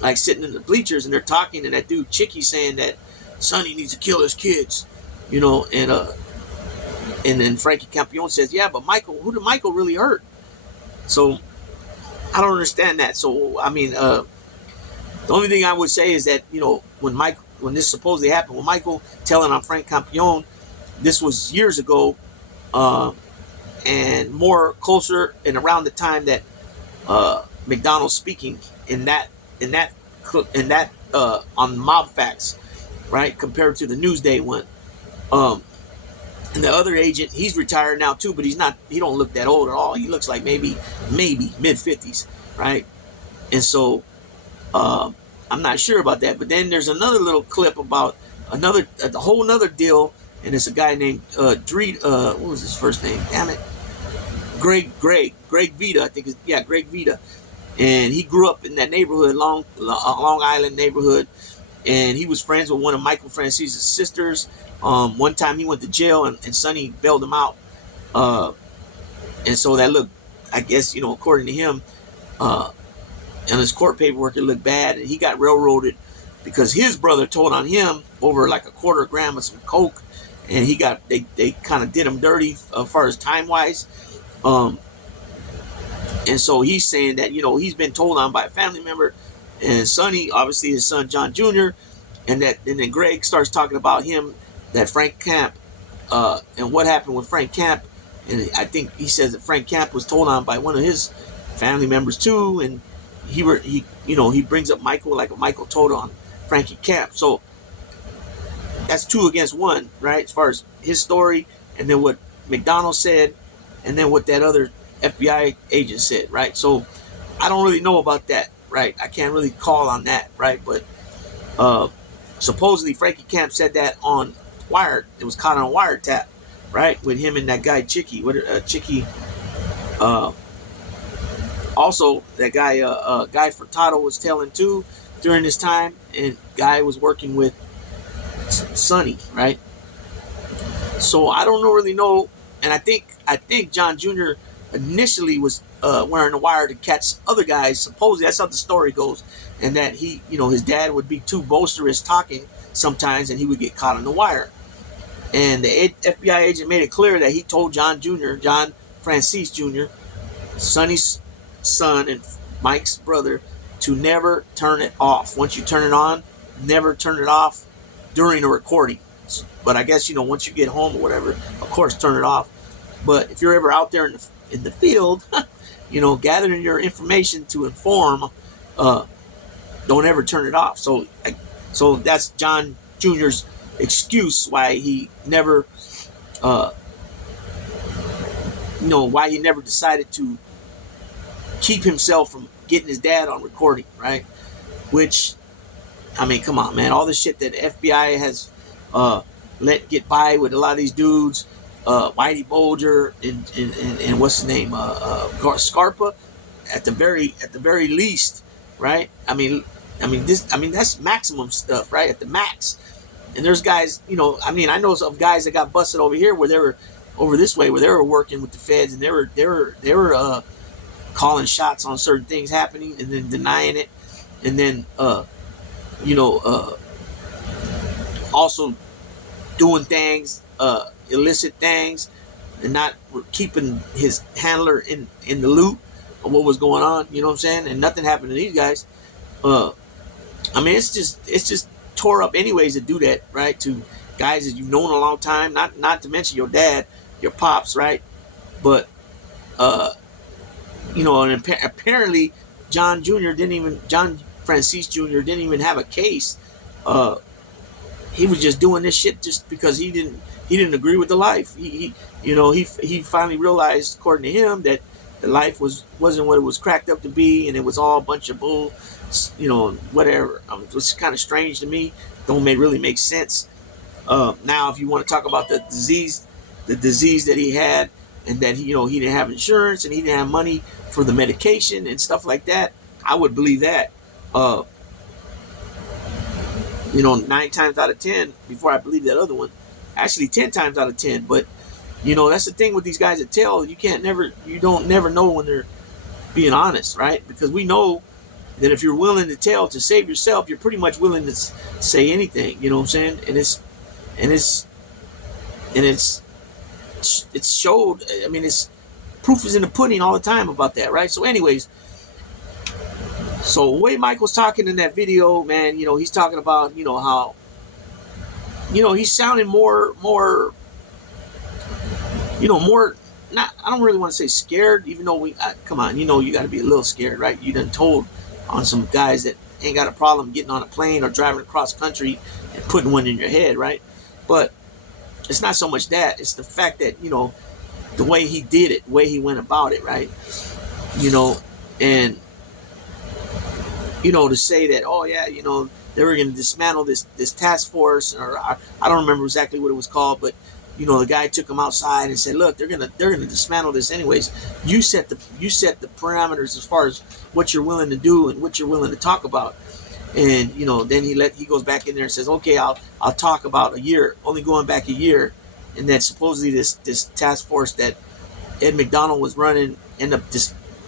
like sitting in the bleachers, and they're talking, and that dude Chicky saying that Sonny needs to kill his kids, and then Frankie Campione says, yeah, but Michael, who did Michael really hurt? So I don't understand that. So I mean, the only thing I would say is that when this supposedly happened, with Michael telling on Frank Campione, this was years ago, and more closer and around the time that McDonald's speaking in that on Mob Facts, right, compared to the Newsday one. And the other agent, he's retired now too, but he don't look that old at all. He looks like maybe mid-50s, right? And so I'm not sure about that. But then there's another little clip about a whole another deal, and it's a guy named what was his first name? Damn it. Greg Vita, I think Greg Vita. And he grew up in that neighborhood, Long Island neighborhood, and he was friends with one of Michael Francese's sisters. One time he went to jail, and Sonny bailed him out. And so that looked, I guess, according to him, and his court paperwork, it looked bad, and he got railroaded because his brother told on him over like a quarter gram of some coke, and they kind of did him dirty as far as time wise. And so he's saying that, he's been told on by a family member, and Sonny, obviously his son John Jr., and then Greg starts talking about him, that Frank Camp, and what happened with Frank Camp. And I think he says that Frank Camp was told on by one of his family members too, and he brings up Michael, like Michael told on Frankie Camp. So that's 2 against 1, right? As far as his story, and then what McDonald said, and then what that other FBI agent said, right? So I don't really know about that, right? I can't really call on that, right? But supposedly Frankie Camp said that on Wired. It was caught on a wiretap, right? With him and that guy Chicky. Chicky. Also, that guy Guy Furtado was telling too during this time, and Guy was working with Sonny, right? So I don't really know, and I think John Jr. initially was wearing a wire to catch other guys. Supposedly that's how the story goes, and that he, his dad would be too boisterous talking sometimes, and he would get caught on the wire. And the FBI agent made it clear that he told John Franzese Jr., Sonny's son and Mike's brother, to never turn it off. Once you turn it on, never turn it off during a recording. But I guess, once you get home or whatever, of course, turn it off. But if you're ever out there in the field, gathering your information to inform, don't ever turn it off. So that's John Jr.'s excuse why he never, why he never decided to keep himself from getting his dad on recording, right? Which, I mean, come on, man. All the shit that the FBI has let get by with a lot of these dudes, Whitey Bulger and what's his name, Scarpa, at the very least, right? I mean that's maximum stuff, right? At the max. And there's guys, I know of guys that got busted over here where they were over this way, where they were working with the feds, and they were calling shots on certain things happening and then denying it, and then also doing things, illicit things, and not keeping his handler in the loop of what was going on. You know what I'm saying? And nothing happened to these guys. It's just tore up anyways to do that, right? To guys that you've known a long time, not to mention your dad, your pops, right? But and apparently John Franzese Jr. didn't even have a case. He was just doing this shit just because he didn't agree with the life. He finally realized, according to him, that the life wasn't what it was cracked up to be, and it was all a bunch of bull, whatever. It's kind of strange to me. Don't really make sense. Now, if you want to talk about the disease that he had, and that he didn't have insurance and he didn't have money for the medication and stuff like that, I would believe that. 9 times out of 10 before I believe that other one. Actually, 10 times out of 10. But that's the thing with these guys that tell. You don't never know when they're being honest, right? Because we know that if you're willing to tell to save yourself, you're pretty much willing to say anything. You know what I'm saying? It's showed. I mean, it's proof is in the pudding all the time about that, right? So, anyways, so the way Michael's talking in that video, man, he's talking about how he's sounding more not. I don't really want to say scared, even though come on, you got to be a little scared, right? You done told on some guys that ain't got a problem getting on a plane or driving across country and putting one in your head, right? But it's not so much that. It's the fact that, the way he did it, the way he went about it, right? And, to say that, oh, yeah, they were going to dismantle this task force, or I don't remember exactly what it was called, but, the guy took him outside and said, look, they're gonna dismantle this anyways. You set the parameters as far as what you're willing to do and what you're willing to talk about. And then he goes back in there and says, okay, I'll talk about a year, only going back a year, and that supposedly this task force that Ed McDonald was running ended up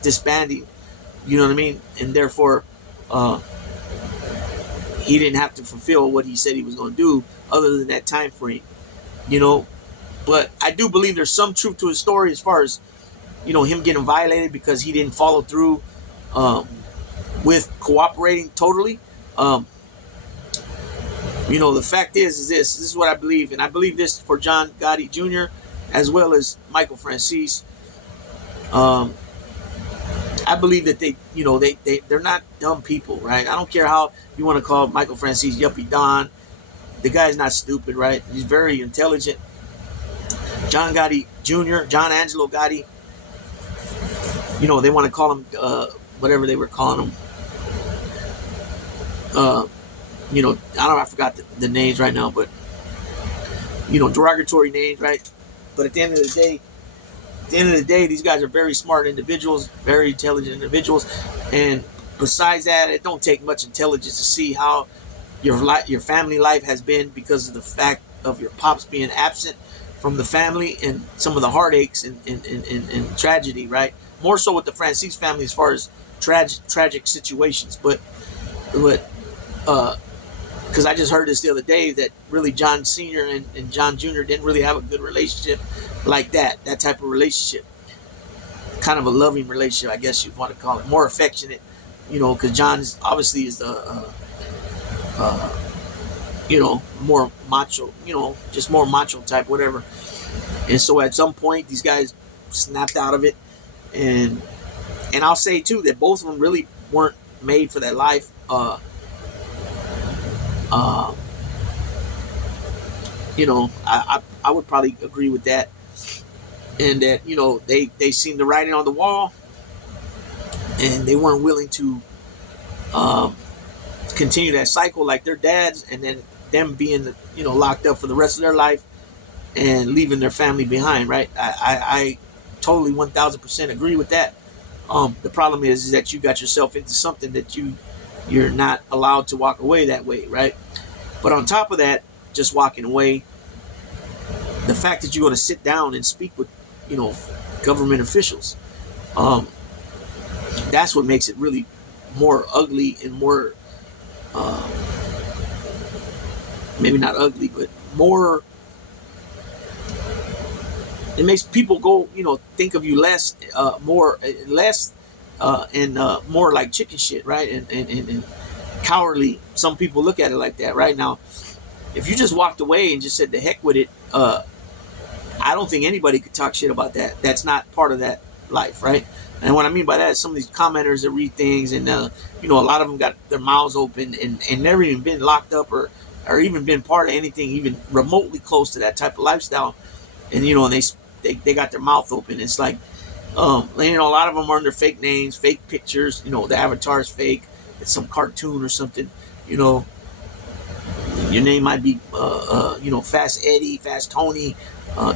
disbanding. You know what I mean? And therefore, he didn't have to fulfill what he said he was going to do, other than that time frame. But I do believe there's some truth to his story as far as him getting violated because he didn't follow through with cooperating totally. The fact is this is what I believe, and I believe this for John Gotti Jr. as well as Michael Franzese. I believe that they're not dumb people, right? I don't care how you want to call Michael Franzese Yuppie Don. The guy's not stupid, right? He's very intelligent. John Gotti Jr., John Angelo Gotti, they want to call him whatever they were calling him. I forgot the names right now, but derogatory names, right? But at the end of the day, these guys are very smart individuals, very intelligent individuals, and besides that, it don't take much intelligence to see how your family life has been because of the fact of your pops being absent from the family and some of the heartaches and tragedy, right? More so with the Franzese family as far as tragic situations, but because I just heard this the other day that really John Sr. and John Jr. didn't really have a good relationship like that type of relationship. Kind of a loving relationship, I guess you'd want to call it. More affectionate, because John obviously is the, more macho, just more macho type, whatever. And so at some point, these guys snapped out of it. And I'll say, too, that both of them really weren't made for that life. I would probably agree with that. And that, they seen the writing on the wall and they weren't willing to continue that cycle like their dads, and then them being, locked up for the rest of their life and leaving their family behind, right? I totally 1000% agree with that. The problem is that you got yourself into something that you're not allowed to walk away that way, right? But on top of that, just walking away, the fact that you're going to sit down and speak with, government officials, that's what makes it really more ugly and more, maybe not ugly, but more, it makes people go, think of you less, more like chicken shit, right? And cowardly. Some people look at it like that, right? Now, if you just walked away and just said the heck with it, I don't think anybody could talk shit about that. That's not part of that life, right? And what I mean by that is some of these commenters that read things and, a lot of them got their mouths open and never even been locked up or even been part of anything even remotely close to that type of lifestyle. And, and they got their mouth open. It's like, a lot of them are under fake names, fake pictures. The avatar is fake. It's some cartoon or something. Your name might be, Fast Eddie, Fast Tony,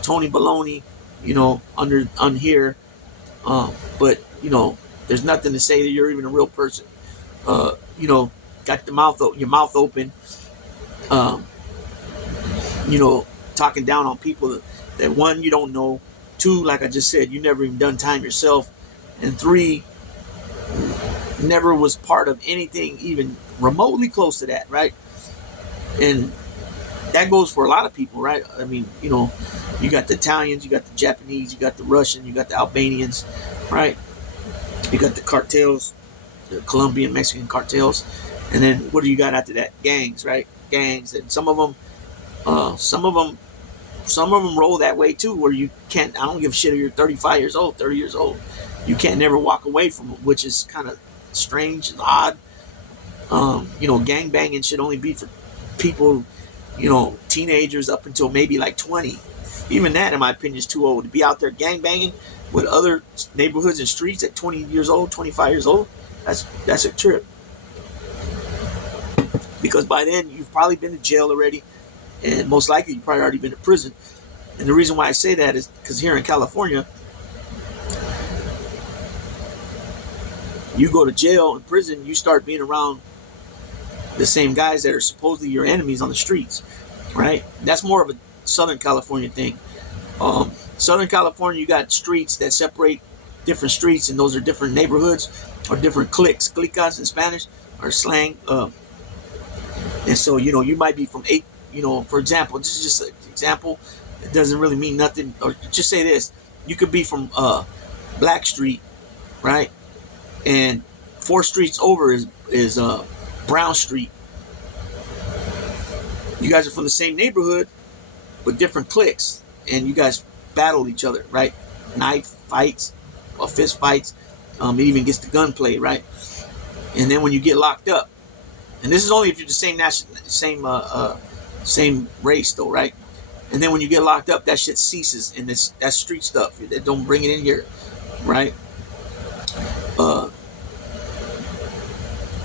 Tony Baloney. on here. But there's nothing to say that you're even a real person. You know, got your mouth open. Um, talking down on people that one, you don't know. Two, like I just said, you never even done time yourself. And three, never was part of anything even remotely close to that, right? And that goes for a lot of people, right? I mean, you got the Italians, you got the Japanese, you got the Russian, you got the Albanians, right? You got the cartels, the Colombian, Mexican cartels. And then what do you got after that? Gangs, right? Gangs. And some of them roll that way too, where you can't, I don't give a shit if you're 35 years old, 30 years old. You can't never walk away from it, which is kind of strange and odd. Gang banging should only be for people, teenagers up until maybe like 20. Even that, in my opinion, is too old to be out there gang banging with other neighborhoods and streets at 20 years old, 25 years old. That's a trip. Because by then you've probably been to jail already, and most likely you've probably already been to prison. And the reason why I say that is because here in California, you go to jail and prison, you start being around the same guys that are supposedly your enemies on the streets, right? That's more of a Southern California thing. Southern California, you got streets that separate different streets, and those are different neighborhoods or different cliques. Clicas in Spanish or slang. And so, you might be from for example, this is just an example. It doesn't really mean nothing. Or just say this. You could be from Black Street, right? And 4 streets over is Brown Street. You guys are from the same neighborhood, but different cliques. And you guys battle each other, right? Knife fights, or fist fights. It even gets to gunplay, right? And then when you get locked up, and this is only if you're the same race, though, right? And then when you get locked up, that shit ceases, and that's street stuff. They don't bring it in here, right?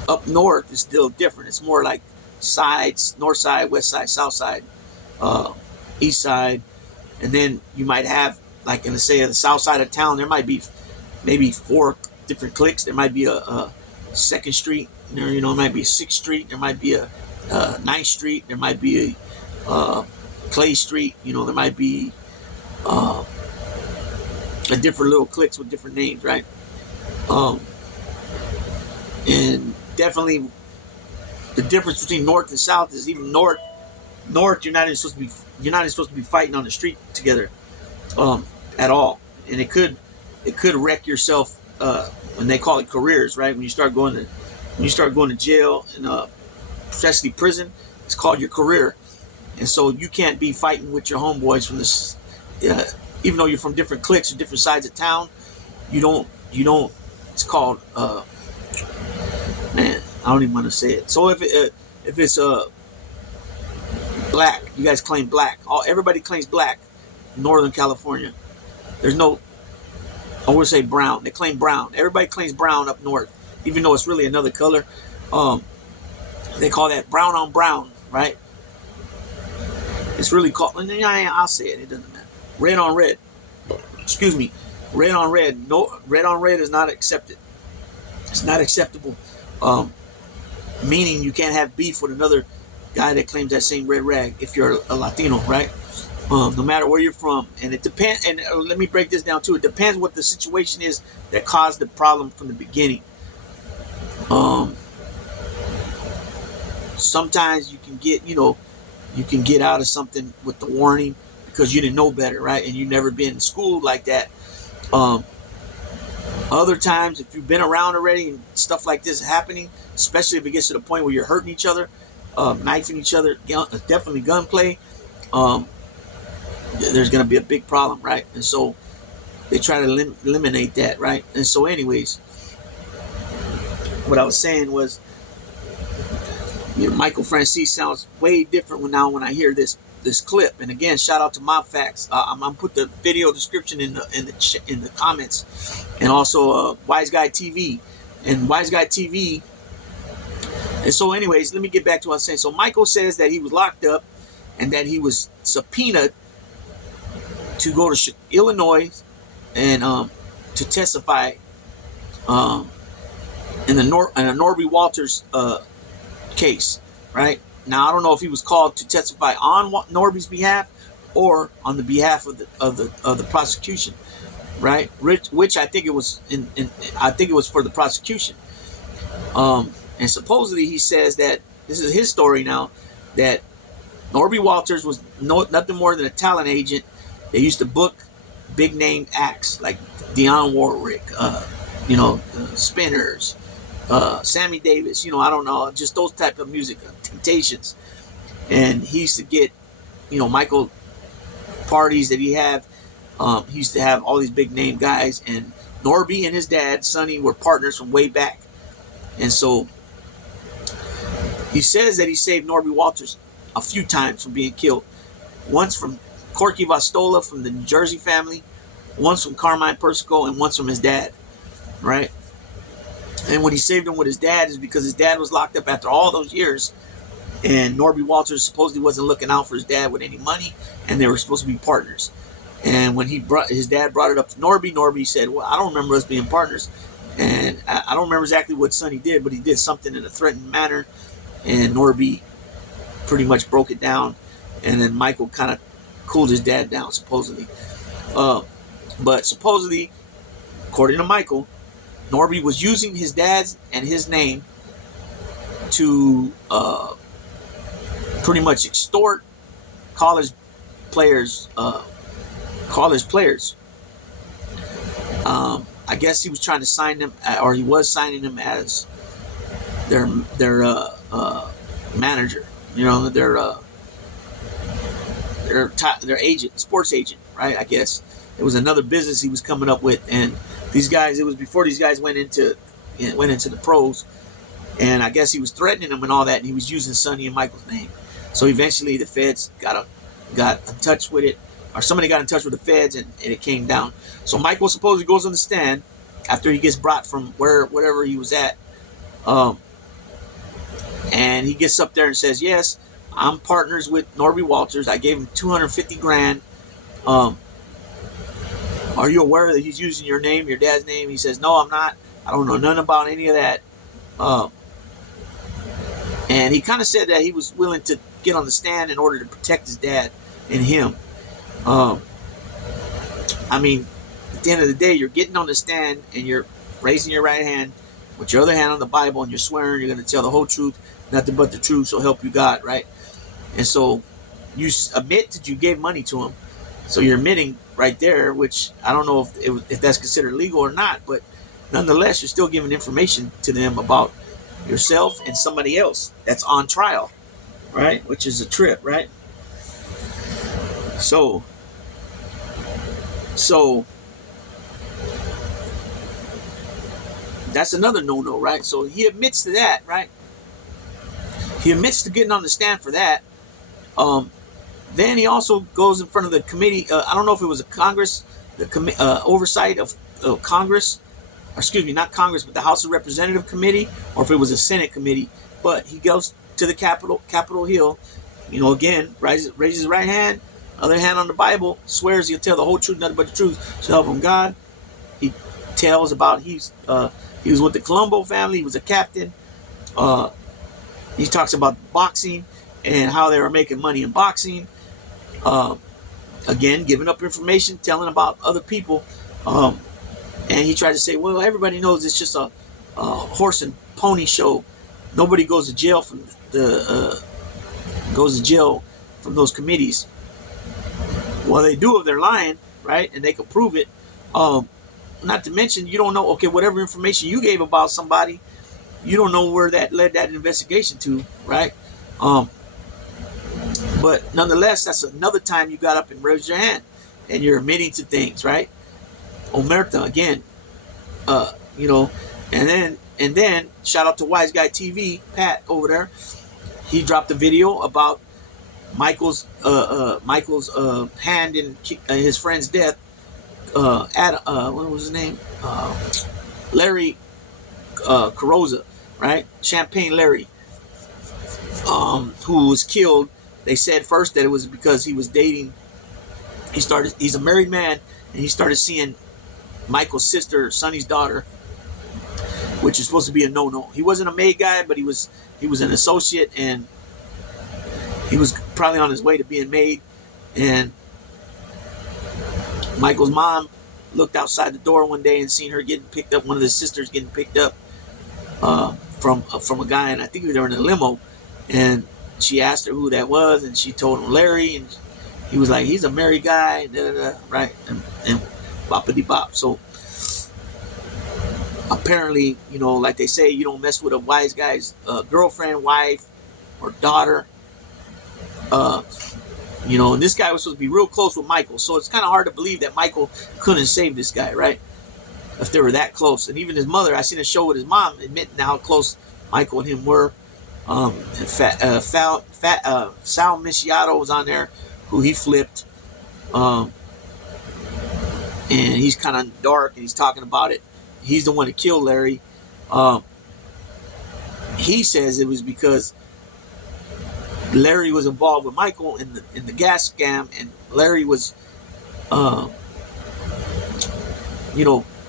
Up north is still different. It's more like sides: north side, west side, south side, east side. And then you might have, like in the south side of town, there might be maybe 4 different cliques. There might be a 2nd Street. There, might be a 6th Street. There might be a 9th Street. There might be a Clay Street. There might be a different little cliques with different names, right? And definitely the difference between north and south is even north, you're not even supposed to be fighting on the street together at all. And it could wreck yourself when they call it careers, right? When you start going to jail and especially prison, it's called your career. And so you can't be fighting with your homeboys from this, even though you're from different cliques or different sides of town. You don't. It's called man. I don't even want to say it. So if it's black, you guys claim black. Everybody claims black in Northern California. There's no, I would say brown. They claim brown. Everybody claims brown up north, even though it's really another color. They call that brown on brown, right? It's really called, I'll say it. It doesn't matter. Red on red. Excuse me. Red on red. No, red on red is not accepted. It's not acceptable. Meaning you can't have beef with another guy that claims that same red rag if you're a Latino, right? No matter where you're from. And it depends. And let me break this down too. It depends what the situation is that caused the problem from the beginning. Sometimes you can get out of something with the warning because you didn't know better, right? And you've never been schooled like that. Other times, if you've been around already and stuff like this happening, especially if it gets to the point where you're hurting each other, knifing each other, definitely gunplay, there's going to be a big problem, right? And so they try to eliminate that, right? And so anyways, what I was saying was, Michael Franzese sounds way different now when I hear this clip. And again, shout out to Mob Facts. I'm gonna put the video description in the comments, and also Wise Guy TV and Wise Guy TV. And so, anyways, let me get back to what I was saying. So Michael says that he was locked up and that he was subpoenaed to go to Illinois and to testify in a Norby Walters case, right? Now I don't know if he was called to testify on Norby's behalf or on the behalf of the prosecution, right? Which I think it was I think it was for the prosecution. And supposedly he says that this is his story now, that Norby Walters was nothing more than a talent agent. They used to book big name acts like Dionne Warwick, Spinners, Sammy Davis, I don't know, just those type of music, Temptations. And he used to get, Michael parties that he had. He used to have all these big name guys, and Norby and his dad, Sonny, were partners from way back. And so he says that he saved Norby Walters a few times from being killed. Once from Corky Vastola from the New Jersey family, once from Carmine Persico, and once from his dad, right? And when he saved him with his dad is because his dad was locked up after all those years, and Norby Walters supposedly wasn't looking out for his dad with any money, and they were supposed to be partners. And when his dad brought it up to Norby said, well, I don't remember us being partners. And I don't remember exactly what Sonny did, but he did something in a threatening manner, and Norby pretty much broke it down, and then Michael kind of cooled his dad down, supposedly. But supposedly, according to Michael, Norby was using his dad's and his name to pretty much extort college players. I guess he was trying to sign them, or he was signing them as their manager. Their agent, sports agent, right? I guess it was another business he was coming up with, and these guys. It was before these guys went into the pros, and I guess he was threatening them and all that, and he was using Sonny and Michael's name. So eventually, the feds got in touch with it, or somebody got in touch with the feds, and it came down. So Michael supposedly goes on the stand after he gets brought from wherever he was at, and he gets up there and says, "Yes, I'm partners with Norby Walters. I gave him $250,000. Are you aware that he's using your name, your dad's name?" He says, "No, I'm not. I don't know nothing about any of that." And he kind of said that he was willing to get on the stand in order to protect his dad and him. I mean, at the end of the day, you're getting on the stand and you're raising your right hand with your other hand on the Bible, and you're swearing you're going to tell the whole truth, nothing but the truth, so help you God, right? And so you admit that you gave money to him. So you're admitting right there, which I don't know if that's considered legal or not, but nonetheless, you're still giving information to them about yourself and somebody else that's on trial, right? Which is a trip, right? So that's another no-no, right? So he admits to that, right? He admits to getting on the stand for that. Then he also goes in front of the committee. I don't know if it was a Congress, oversight of Congress, or excuse me, not Congress, but the House of Representative Committee, or if it was a Senate committee. But he goes to the Capitol Hill, again, raises his right hand, other hand on the Bible, swears he'll tell the whole truth, nothing but the truth, so help him God. He tells about he was with the Colombo family, he was a captain. He talks about boxing and how they were making money in boxing. Again, giving up information, telling about other people. And he tried to say, well, everybody knows it's just a horse and pony show. Nobody goes to jail from those committees. Well, they do if they're lying, right? And they can prove it. Not to mention, you don't know, okay, whatever information you gave about somebody, you don't know where that led that investigation to, right? But nonetheless, that's another time you got up and raised your hand and you're admitting to things, right? Omerta, again, and then shout out to Wise Guy TV, Pat over there. He dropped a video about Michael's hand in his friend's death. What was his name? Larry Carrozza, right? Champagne Larry, who was killed. They said first that it was because he was dating He's a married man, and he started seeing Michael's sister, Sonny's daughter, which is supposed to be a no-no. He wasn't a maid guy, but he was an associate, and he was probably on his way to being made. And Michael's mom looked outside the door one day and seen her getting picked up. One of the sisters getting picked up from a guy, and I think they were in a limo. And she asked her who that was, and she told him Larry, and he was like, he's a married guy, right? And boppity bop. So apparently, like they say, you don't mess with a wise guy's girlfriend, wife, or daughter. And this guy was supposed to be real close with Michael, so it's kind of hard to believe that Michael couldn't save this guy, right? If they were that close. And even his mother, I seen a show with his mom admitting how close Michael and him were. And Sal Misiato was on there, who he flipped. And he's kind of dark, and he's talking about it. He's the one that killed Larry. He says it was because Larry was involved with Michael in the gas scam, and Larry was,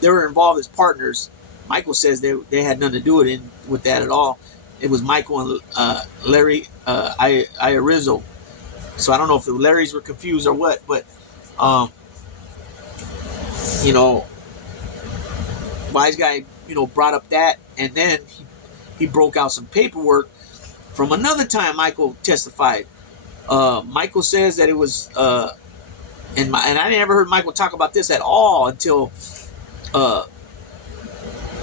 they were involved as partners. Michael says they had nothing to do with that at all. It was Michael and Larry Irizzo. So I don't know if the Larrys were confused or what, but wise guy, brought up that, and then he broke out some paperwork from another time Michael testified. Michael says that it was, and I never heard Michael talk about this at all until,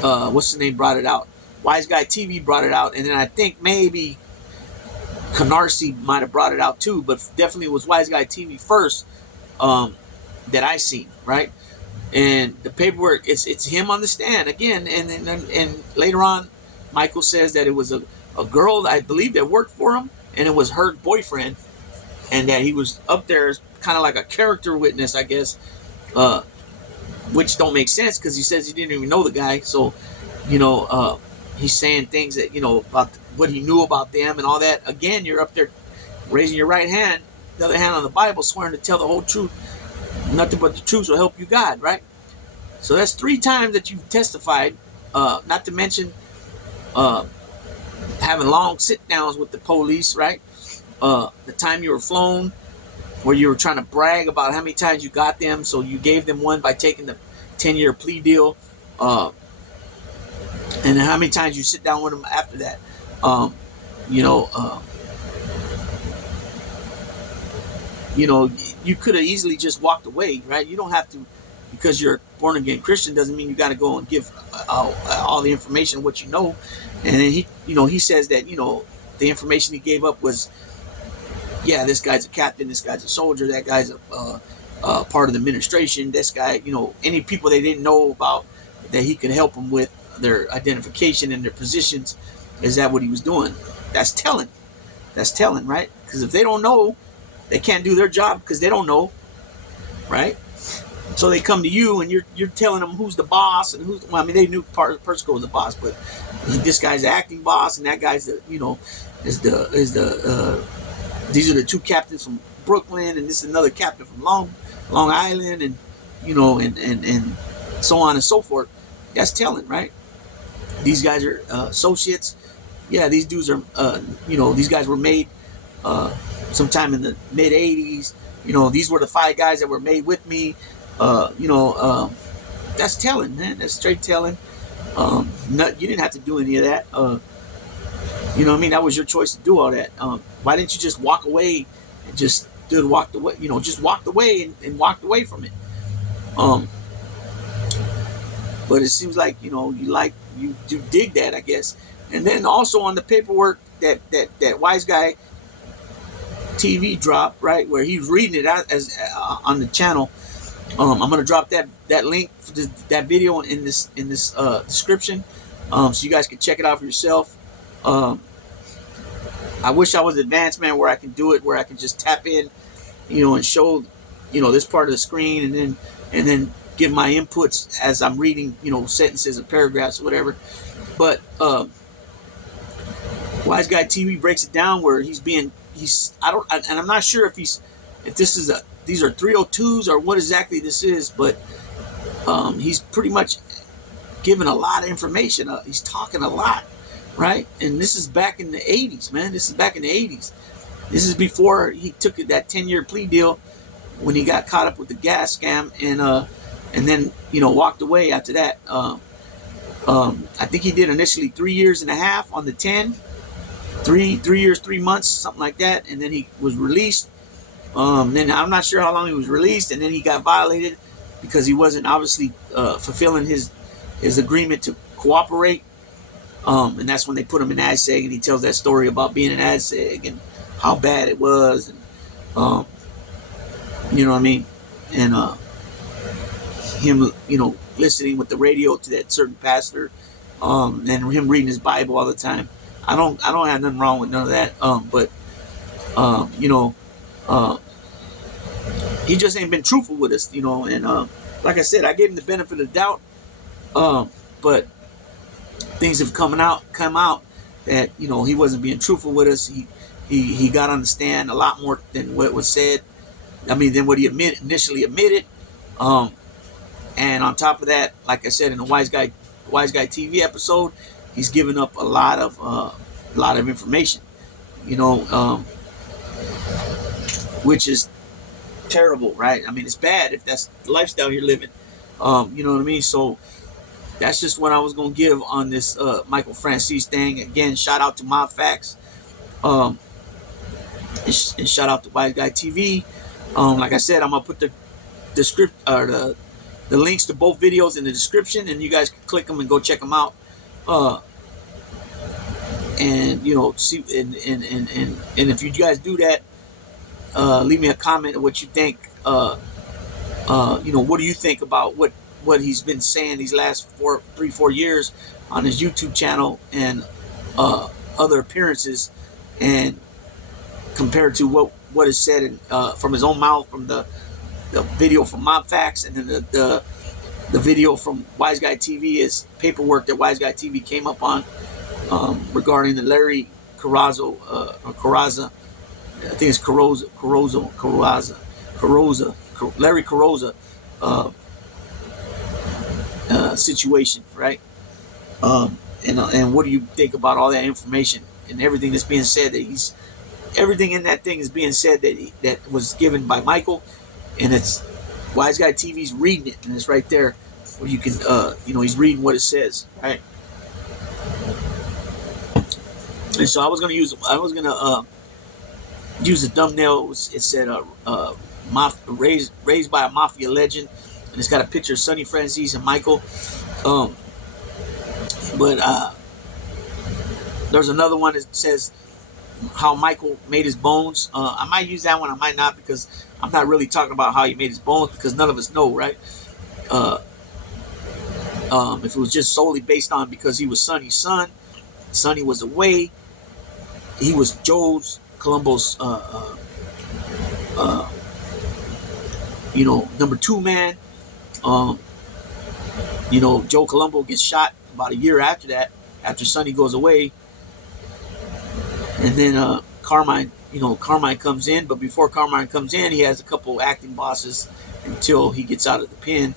what's the name brought it out? Wise Guy TV brought it out, and then I think maybe Canarsie might have brought it out too, but definitely it was Wise Guy TV first that I seen, right? And the paperwork, it's him on the stand again, and later on, Michael says that it was a girl, I believe, that worked for him, and it was her boyfriend, and that he was up there as kind of like a character witness, I guess, which don't make sense because he says he didn't even know the guy. So, he's saying things that, about what he knew about them and all that. Again, you're up there raising your right hand, the other hand on the Bible, swearing to tell the whole truth. Nothing but the truth will help you God, right? So that's 3 times that you've testified, not to mention having long sit-downs with the police, right? The time you were flown, where you were trying to brag about how many times you got them, so you gave them one by taking the 10-year plea deal, and how many times you sit down with them after that. You could have easily just walked away, right? You don't have to, because you're a born-again Christian, doesn't mean you got to go and give all the information, what you know. And then he says that, the information he gave up was, yeah, this guy's a captain, this guy's a soldier, that guy's a part of the administration, this guy, any people they didn't know about that he could help them with their identification and their positions. Is that what he was doing? That's telling, right? Because if they don't know, they can't do their job because they don't know, right? So they come to you, and you're telling them who's the boss and who's. Well, I mean, they knew Persico was the boss, but this guy's the acting boss, and that guy's the these are the 2 captains from Brooklyn, and this is another captain from Long Island, and and so on and so forth. That's telling, right? These guys are associates. Yeah, these dudes are. These guys were made sometime in the mid '80s. These were the 5 guys that were made with me. That's telling, man. That's straight telling. You didn't have to do any of that. That was your choice to do all that. Why didn't you just walk away and just walked away? Just walked away and walked away from it. But it seems like you dig that, I guess. And then also on the paperwork that Wise Guy TV dropped, right, where he's reading it out as on the channel. I'm gonna drop that link for that video in this description, so you guys can check it out for yourself. I wish I was advanced, man, where I can do it, where I can just tap in, and show, this part of the screen, and then give my inputs as I'm reading, sentences and paragraphs or whatever. But Wise Guy TV breaks it down where I'm not sure if this is these are 302s or what exactly this is, but he's pretty much giving a lot of information. He's talking a lot, right? And this is back in the 80s, man. This is back in the 80s. This is before he took that 10-year plea deal when he got caught up with the gas scam, and then walked away after that. I think he did initially 3 years and a half on the 10, 3 years, 3 months, something like that, and then he was released. Then I'm not sure how long he was released, and then he got violated because he wasn't obviously fulfilling his agreement to cooperate. And that's when they put him in ADSEG, and he tells that story about being in ADSEG and how bad it was, and you know what I mean, and him listening with the radio to that certain pastor, and him reading his Bible all the time. I don't have nothing wrong with none of that, but he just ain't been truthful with us, and like I said, I gave him the benefit of the doubt, but things have come out that he wasn't being truthful with us. He got on the stand a lot more than what was said. I mean, than what he initially admitted. And on top of that, like I said in the Wise Guy TV episode, he's given up a lot of information, which is terrible, right? I mean, it's bad if that's the lifestyle you're living. You know what I mean? So that's just what I was gonna give on this Michael Franzese thing. Again, shout out to Mob Facts, and shout out to Wise Guy TV. Like I said, I'm gonna put the script or the links to both videos in the description, and you guys can click them and go check them out. And see, and if you guys do that, leave me a comment of what you think. What do you think about what he's been saying these last 4 years on his YouTube channel and other appearances, and compared to what is said from his own mouth, from the video from Mob Facts, and then the video from Wise Guy TV is paperwork that Wise Guy TV came up on regarding the Larry Carrazzo, I think it's Larry Carrazzo situation, right? And what do you think about all that information and everything that's being said? Everything in that thing is being said that was given by Michael, and it's Wise Guy TV's reading it, and it's right there where you can, he's reading what it says, right? And so I was gonna use a thumbnail. It said raised by a mafia legend, and it's got a picture of Sonny Franzese and Michael. But there's another one that says how Michael made his bones. I might use that one, I might not, because I'm not really talking about how he made his bones, because none of us know, right? If it was just solely based on because he was Sonny's son, Sonny was away, he was Joe's Colombo's number 2 man. Joe Colombo gets shot about a year after that, after Sonny goes away. And then Carmine comes in, but before Carmine comes in, he has a couple acting bosses until he gets out of the pen.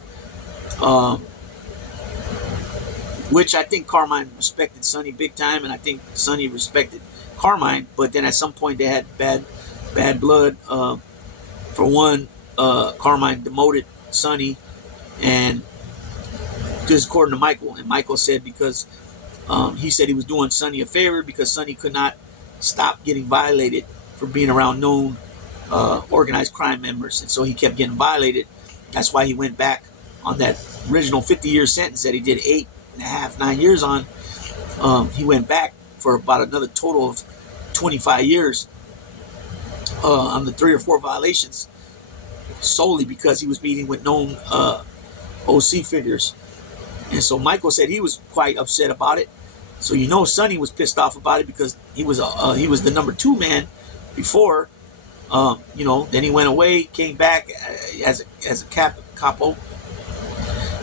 Which I think Carmine respected Sonny big time, and I think Sonny respected Carmine, but then at some point they had bad blood. For one, Carmine demoted Sonny, and just according to Michael, and Michael said because he said he was doing Sonny a favor because Sonny could not stop getting violated for being around known organized crime members, and so he kept getting violated. That's why he went back on that original 50-year sentence that he did 8.5, 9 years on. He went back for about another total of 25 years on the 3 or 4 violations, solely because he was meeting with known OC figures. And so Michael said he was quite upset about it. So Sonny was pissed off about it because he was the number 2 man before. Then he went away, came back as a capo,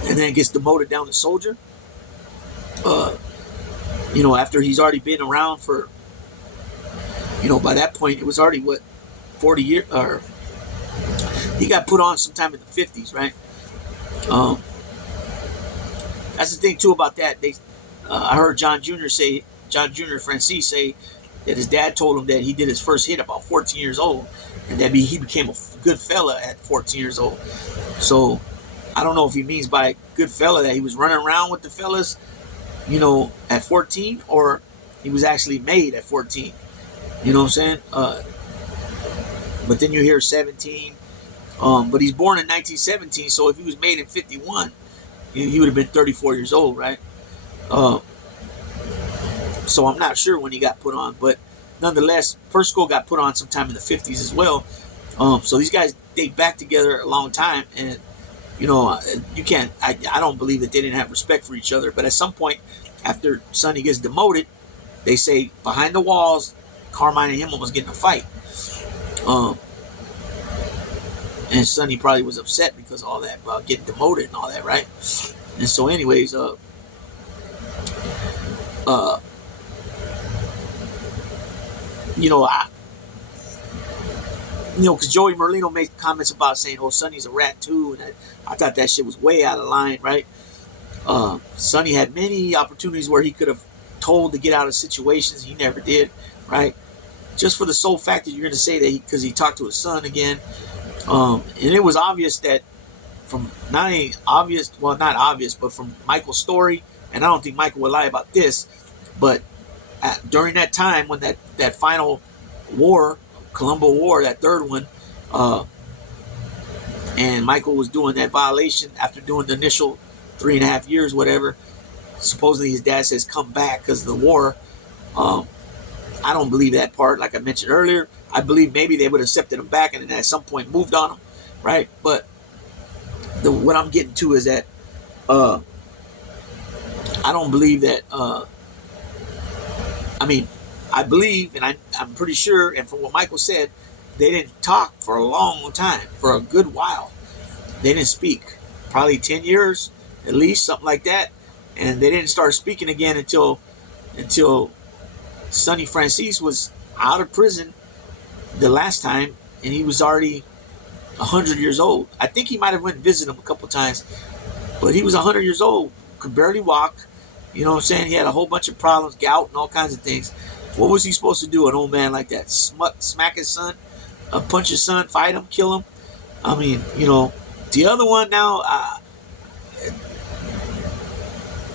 and then gets demoted down to soldier. After he's already been around for, by that point it was already 40 years, or He got put on sometime in the 50s, right? Um, that's the thing too about that. I heard John Jr. Franzese say that his dad told him that he did his first hit about 14 years old, and that he became a good fella at 14 years old. So I don't know if he means by good fella that he was running around with the fellas, at 14, or he was actually made at 14. You know what I'm saying? But then you hear 17. But he's born in 1917, so if he was made in 51, he would have been 34 years old, right? So I'm not sure when he got put on, but nonetheless, Persico got put on sometime in the 50s as well. So these guys date back together a long time, and you can't. I don't believe that they didn't have respect for each other. But at some point, after Sonny gets demoted, they say behind the walls, Carmine and him almost getting a fight. And Sonny probably was upset because of all that about getting demoted and all that, right? And so, anyways, because Joey Merlino made comments about saying, "Oh, Sonny's a rat too," and I thought that shit was way out of line, right? Sonny had many opportunities where he could have told to get out of situations. He never did, right? Just for the sole fact that you're going to say that because he talked to his son again. And it was obvious that from not obvious, but from Michael's story, and I don't think Michael would lie about this, but during that time when that final war, Colombo War, that third one, and Michael was doing that violation after doing the initial 3.5 years, whatever. Supposedly his dad says come back because of the war. I don't believe that part. Like I mentioned earlier, I believe maybe they would have accepted him back and then at some point moved on him, right? But what I'm getting to is that I don't believe that. I believe, and I'm pretty sure, and from what Michael said, they didn't talk for a long time, for a good while. They didn't speak, probably 10 years at least, something like that, and they didn't start speaking again until Sonny Franzese was out of prison the last time, and he was already 100 years old. I think he might have went and visited him a couple times, but he was 100 years old, could barely walk. You know what I'm saying? He had a whole bunch of problems, gout and all kinds of things. What was he supposed to do, an old man like that? Smack his son, punch his son, fight him, kill him? I mean, the other one now,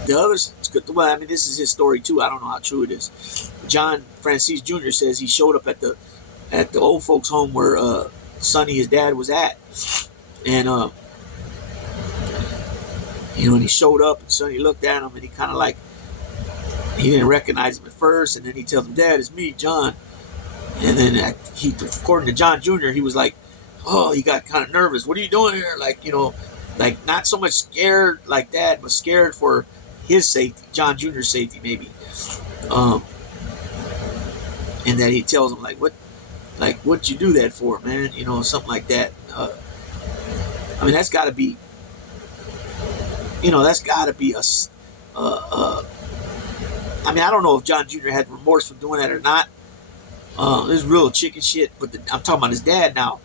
the others, well, I mean, this is his story too. I don't know how true it is. John Franzese Jr. says he showed up at the old folks' home where Sonny, his dad, was at, and and he showed up, and Sonny looked at him, and he kind of like, he didn't recognize him at first, and then he tells him, "Dad, it's me, John." And then according to John Jr., he was like, oh, he got kind of nervous. What are you doing here? Like, like not so much scared like that, but scared for his safety, John Jr.'s safety, maybe. And that he tells him, what'd you do that for, man? Something like that. I mean, that's got to be, I mean, I don't know if John Jr. had remorse for doing that or not. This is real chicken shit, but I'm talking about his dad now.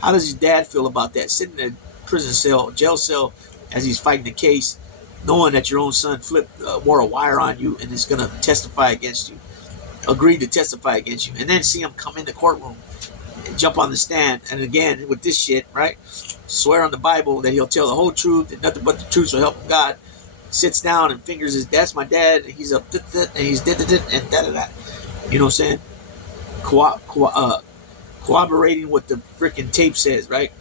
How does his dad feel about that? Sitting in a prison cell, jail cell, as he's fighting the case, knowing that your own son wore a wire on you and is going to testify against you, agreed to testify against you, and then see him come in the courtroom and jump on the stand, and again, with this shit, right? Swear on the Bible that he'll tell the whole truth and nothing but the truth, so help him God. Sits down and fingers his, that's my dad, and he's up, and he's and da-da-da. You know what I'm saying? Corroborating what the freaking tape says, right?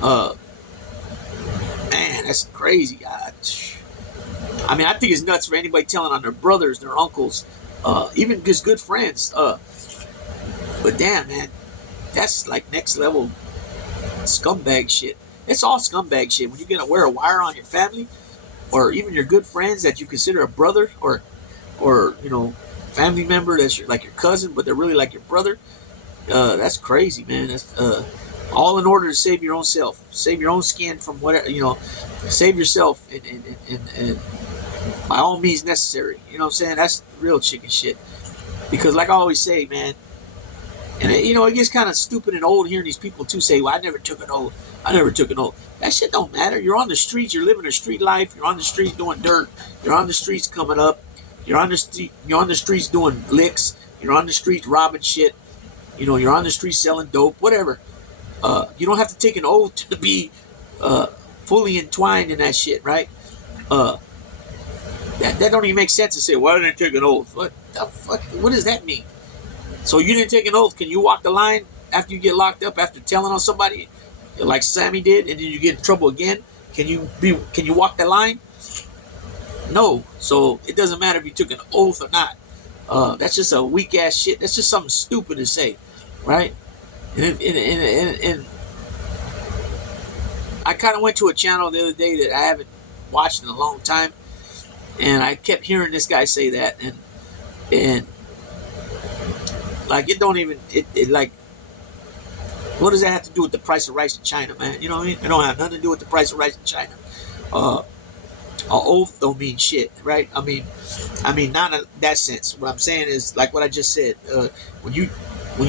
Man, that's crazy. I mean, I think it's nuts for anybody telling on their brothers, their uncles, even just good friends. But damn, man, that's like next level scumbag shit. It's all scumbag shit. When you're gonna wear a wire on your family, or even your good friends that you consider a brother, or family member that's like your cousin, but they're really like your brother. That's crazy, man. That's all in order to save your own self, save your own skin from whatever, save yourself, and by all means necessary. You know what I'm saying? That's real chicken shit. Because like I always say, man, And it gets kind of stupid and old hearing these people too say, "Well, I never took an oath. I never took an oath." That shit don't matter. You're on the streets. You're living a street life. You're on the streets doing dirt. You're on the streets coming up. You're on the street. You're on the streets doing licks. You're on the streets robbing shit. You're on the streets selling dope. Whatever. You don't have to take an oath to be fully entwined in that shit, right? That don't even make sense to say, "Why didn't I take an oath?" What the fuck? What does that mean? So you didn't take an oath. Can you walk the line after you get locked up after telling on somebody like Sammy did, and then you get in trouble again? Can you walk the line? No. So it doesn't matter if you took an oath or not. That's just a weak ass shit. That's just something stupid to say, right? And I kind of went to a channel the other day that I haven't watched in a long time, and I kept hearing this guy say that, and like it don't even it like, what does that have to do with the price of rice in China, man? You know what I mean? It don't have nothing to do with the price of rice in China. An oath don't mean shit, right? I mean, not in that sense. What I'm saying is like what I just said. When you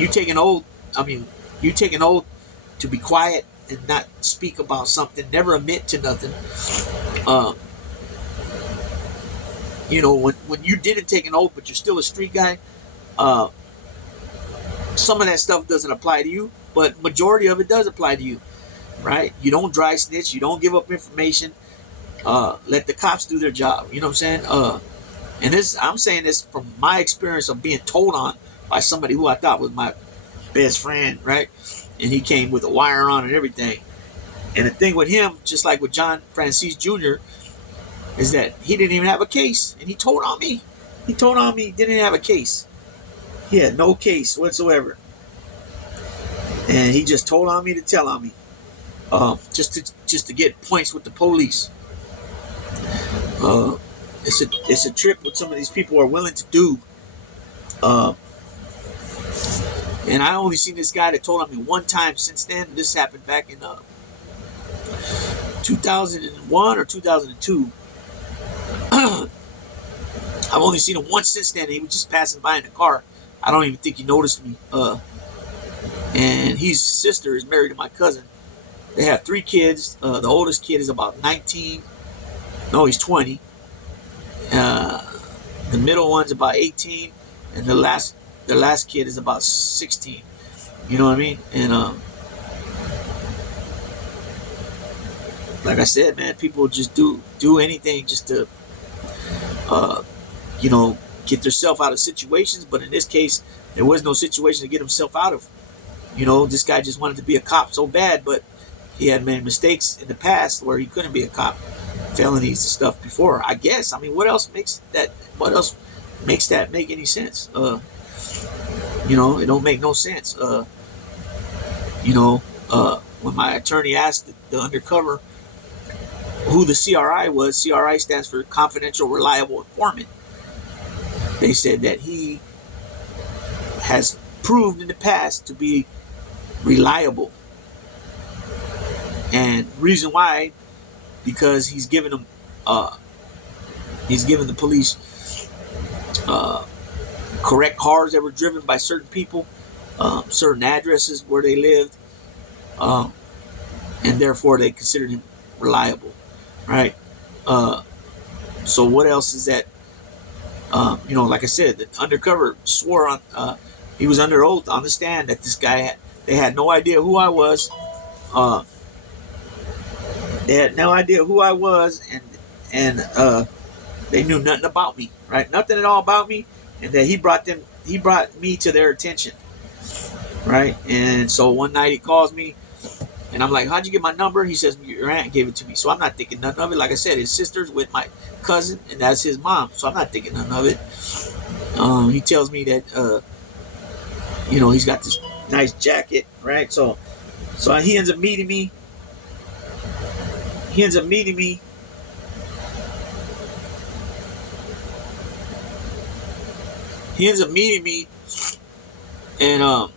take an oath, you take an oath to be quiet and not speak about something, never admit to nothing. When you didn't take an oath, but you're still a street guy. Some of that stuff doesn't apply to you, but majority of it does apply to you, right? You don't dry snitch. You don't give up information. Let the cops do their job. You know what I'm saying? And I'm saying this from my experience of being told on by somebody who I thought was my best friend, right? And he came with a wire on and everything. And the thing with him, just like with John Franzese Jr., is that he didn't even have a case, and he told on me. He told on me he didn't have a case. He had no case whatsoever, and he just told on me to tell on me, just to get points with the police. It's a trip what some of these people are willing to do. And I only seen this guy that told on me one time since then. This happened back in 2001 or 2002. I've only seen him once since then. He was just passing by in the car. I don't even think he noticed me. And his sister is married to my cousin. They have 3 kids. The oldest kid is about 19. No, he's 20. The middle one's about 18, and the last kid is about 16. You know what I mean? And like I said, man, people just do anything just to get themselves out of situations. But in this case, there was no situation to get himself out of. This guy just wanted to be a cop so bad, but he had made mistakes in the past where he couldn't be a cop, felonies and stuff before. I guess. I mean, what else makes that make any sense? It don't make no sense. When my attorney asked the undercover who the CRI was, CRI stands for Confidential Reliable Informant. They said that he has proved in the past to be reliable. And reason why, because he's given them, he's given the police correct cars that were driven by certain people, certain addresses where they lived, and therefore they considered him reliable, right? So what else is that? Like I said, the undercover swore on, he was under oath on the stand that this guy they had no idea who I was. They had no idea who I was, and they knew nothing about me, right? Nothing at all about me, and that he brought me to their attention, right? And so one night he calls me, and I'm like, "How'd you get my number?" He says, "Your aunt gave it to me." So I'm not thinking nothing of it. Like I said, his sister's with my cousin, and that's his mom. So I'm not thinking nothing of it. He tells me that, he's got this nice jacket, right? So he ends up meeting me. He ends up meeting me. And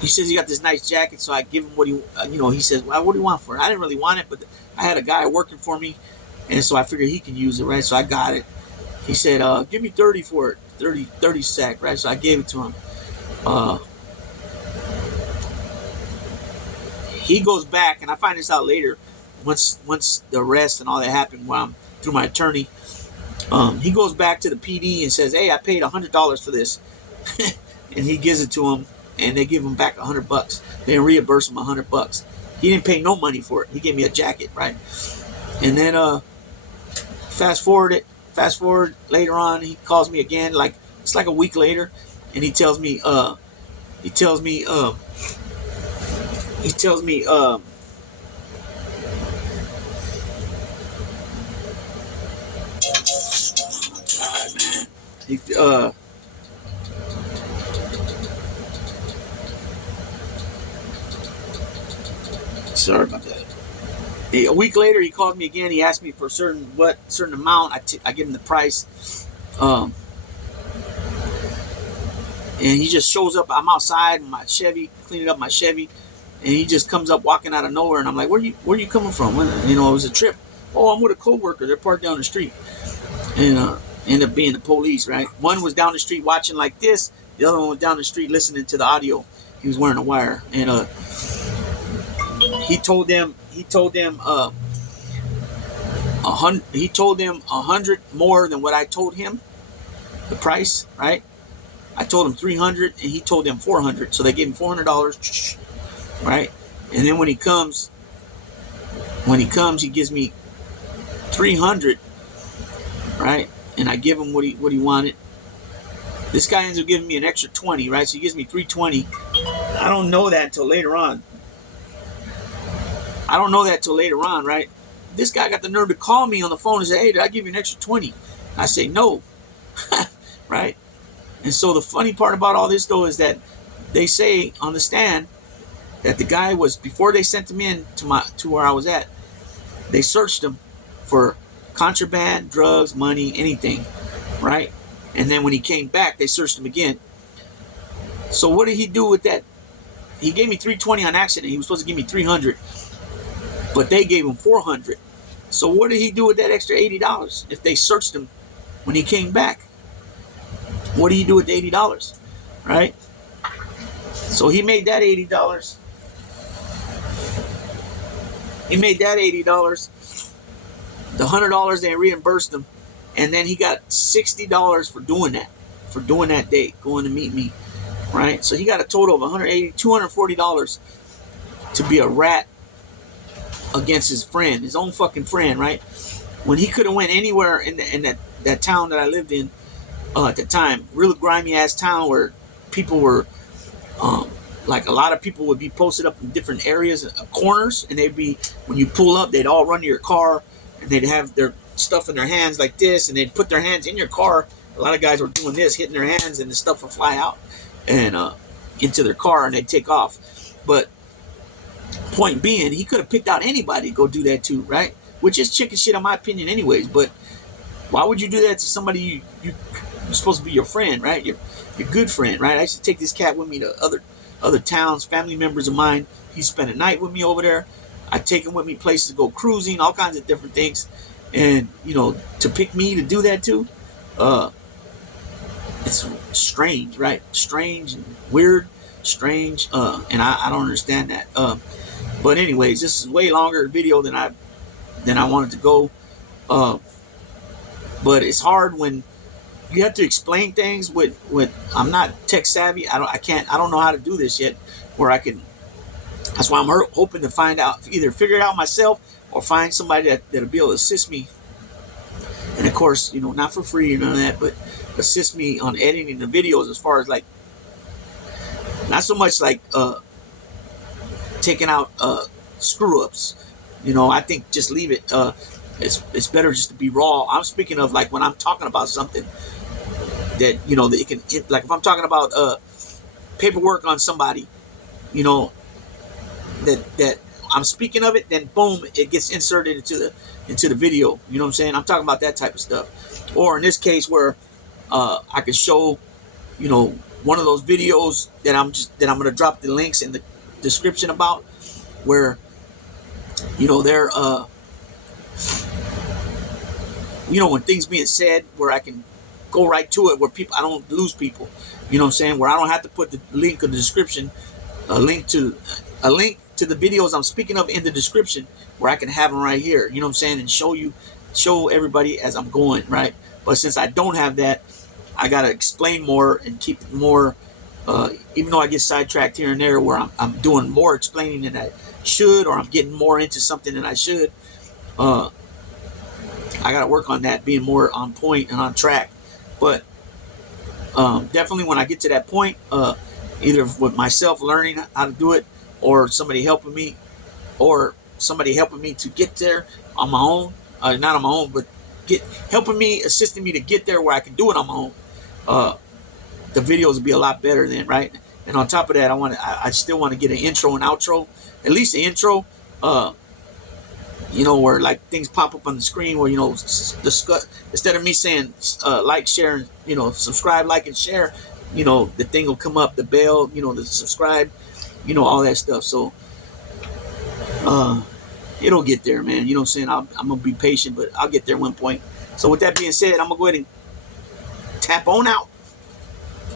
he says he got this nice jacket, so I give him what he says, "Well, what do you want for it?" I didn't really want it, but I had a guy working for me, and so I figured he can use it, right? So I got it. He said, "Give me 30 for it, 30 sack," right? So I gave it to him. Uh, he goes back, and I find this out later, once the arrest and all that happened, while I'm through my attorney. He goes back to the PD and says, "Hey, I paid $100 for this," and he gives it to him, and they give him back $100. They reimburse him $100. He didn't pay no money for it. He gave me a jacket, right? And then fast forward later on, he calls me again, like it's like a week later, and he tells me he, sorry about that. A week later, he called me again. He asked me for a certain amount. I give him the price, and he just shows up. I'm outside in my Chevy, cleaning up my Chevy, and he just comes up walking out of nowhere. And I'm like, "Where you coming from?" You know, it was a trip. "Oh, I'm with a coworker. They're parked down the street," and ended up being the police. Right? One was down the street watching like this. The other one was down the street listening to the audio. He was wearing a wire, and he told them 100 more than what I told him, the price, right? I told him 300 and he told them 400. So they gave him $400, right? And then when he comes, he gives me 300, right? And I give him what he wanted. This guy ends up giving me an extra 20, right? So he gives me 320. I don't know that until later on. Right? This guy got the nerve to call me on the phone and say, "Hey, did I give you an extra 20? I say, "No." Right? And so the funny part about all this, though, is that they say on the stand that the guy was, before they sent him in to where I was at, they searched him for contraband, drugs, money, anything, right? And then when he came back, they searched him again. So what did he do with that? He gave me 320 on accident. He was supposed to give me 300, but they gave him 400. So what did he do with that extra $80 if they searched him when he came back? What do you do with the $80, right? So he made that $80. The $100 they reimbursed him, and then he got $60 for doing that day, going to meet me, right? So he got a total of $240 to be a rat against his own fucking friend, right? When he could have went anywhere in that town that I lived in at the time, real grimy ass town where people were, like a lot of people would be posted up in different areas, corners, and they'd be, when you pull up, they'd all run to your car, and they'd have their stuff in their hands like this, and they'd put their hands in your car. A lot of guys were doing this, hitting their hands, and the stuff would fly out and into their car, and they'd take off. But point being, he could have picked out anybody to go do that too, right? Which is chicken shit in my opinion anyways. But why would you do that to somebody you're supposed to be your friend, right? Your good friend, right? I used to take this cat with me to other towns, family members of mine. He spent a night with me over there. I take him with me places to go cruising, all kinds of different things. And, to pick me to do that too, it's strange, right? Strange and weird, strange, and I don't understand that. But anyways, this is way longer video than I wanted to go. But it's hard when you have to explain things with I'm not tech savvy. I don't know how to do this yet where I can. That's why I'm hoping to find out, either figure it out myself or find somebody that'll be able to assist me. And of course, not for free or none of that, but assist me on editing the videos, as far as like, not so much like taking out screw ups. I think just leave it. It's better just to be raw. I'm speaking of like when I'm talking about something that that it can, like if I'm talking about paperwork on somebody, that I'm speaking of it, then boom, it gets inserted into the video. You know what I'm saying? I'm talking about that type of stuff. Or in this case where I could show, one of those videos that I'm going to drop the links in the description about, where they're when things being said, where I can go right to it where people, I don't lose people. You know what I'm saying? Where I don't have to put the link in the description, a link to the videos I'm speaking of in the description, where I can have them right here. You know what I'm saying? And show everybody as I'm going, right? But since I don't have that, I gotta explain more and keep it more. Even though I get sidetracked here and there, where I'm doing more explaining than I should, or I'm getting more into something than I should. I got to work on that, being more on point and on track. But definitely when I get to that point, either with myself learning how to do it, or somebody helping me, to get there on my own, not on my own, but assisting me to get there where I can do it on my own. The videos will be a lot better then, right? And on top of that, I still want to get an intro and outro, at least an intro. Where like things pop up on the screen where, instead of me saying like, share, and, subscribe, like, and share, the thing will come up, the bell, the subscribe, all that stuff. So it'll get there, man. You know what I'm saying? I'm going to be patient, but I'll get there one point. So with that being said, I'm going to go ahead and tap on out.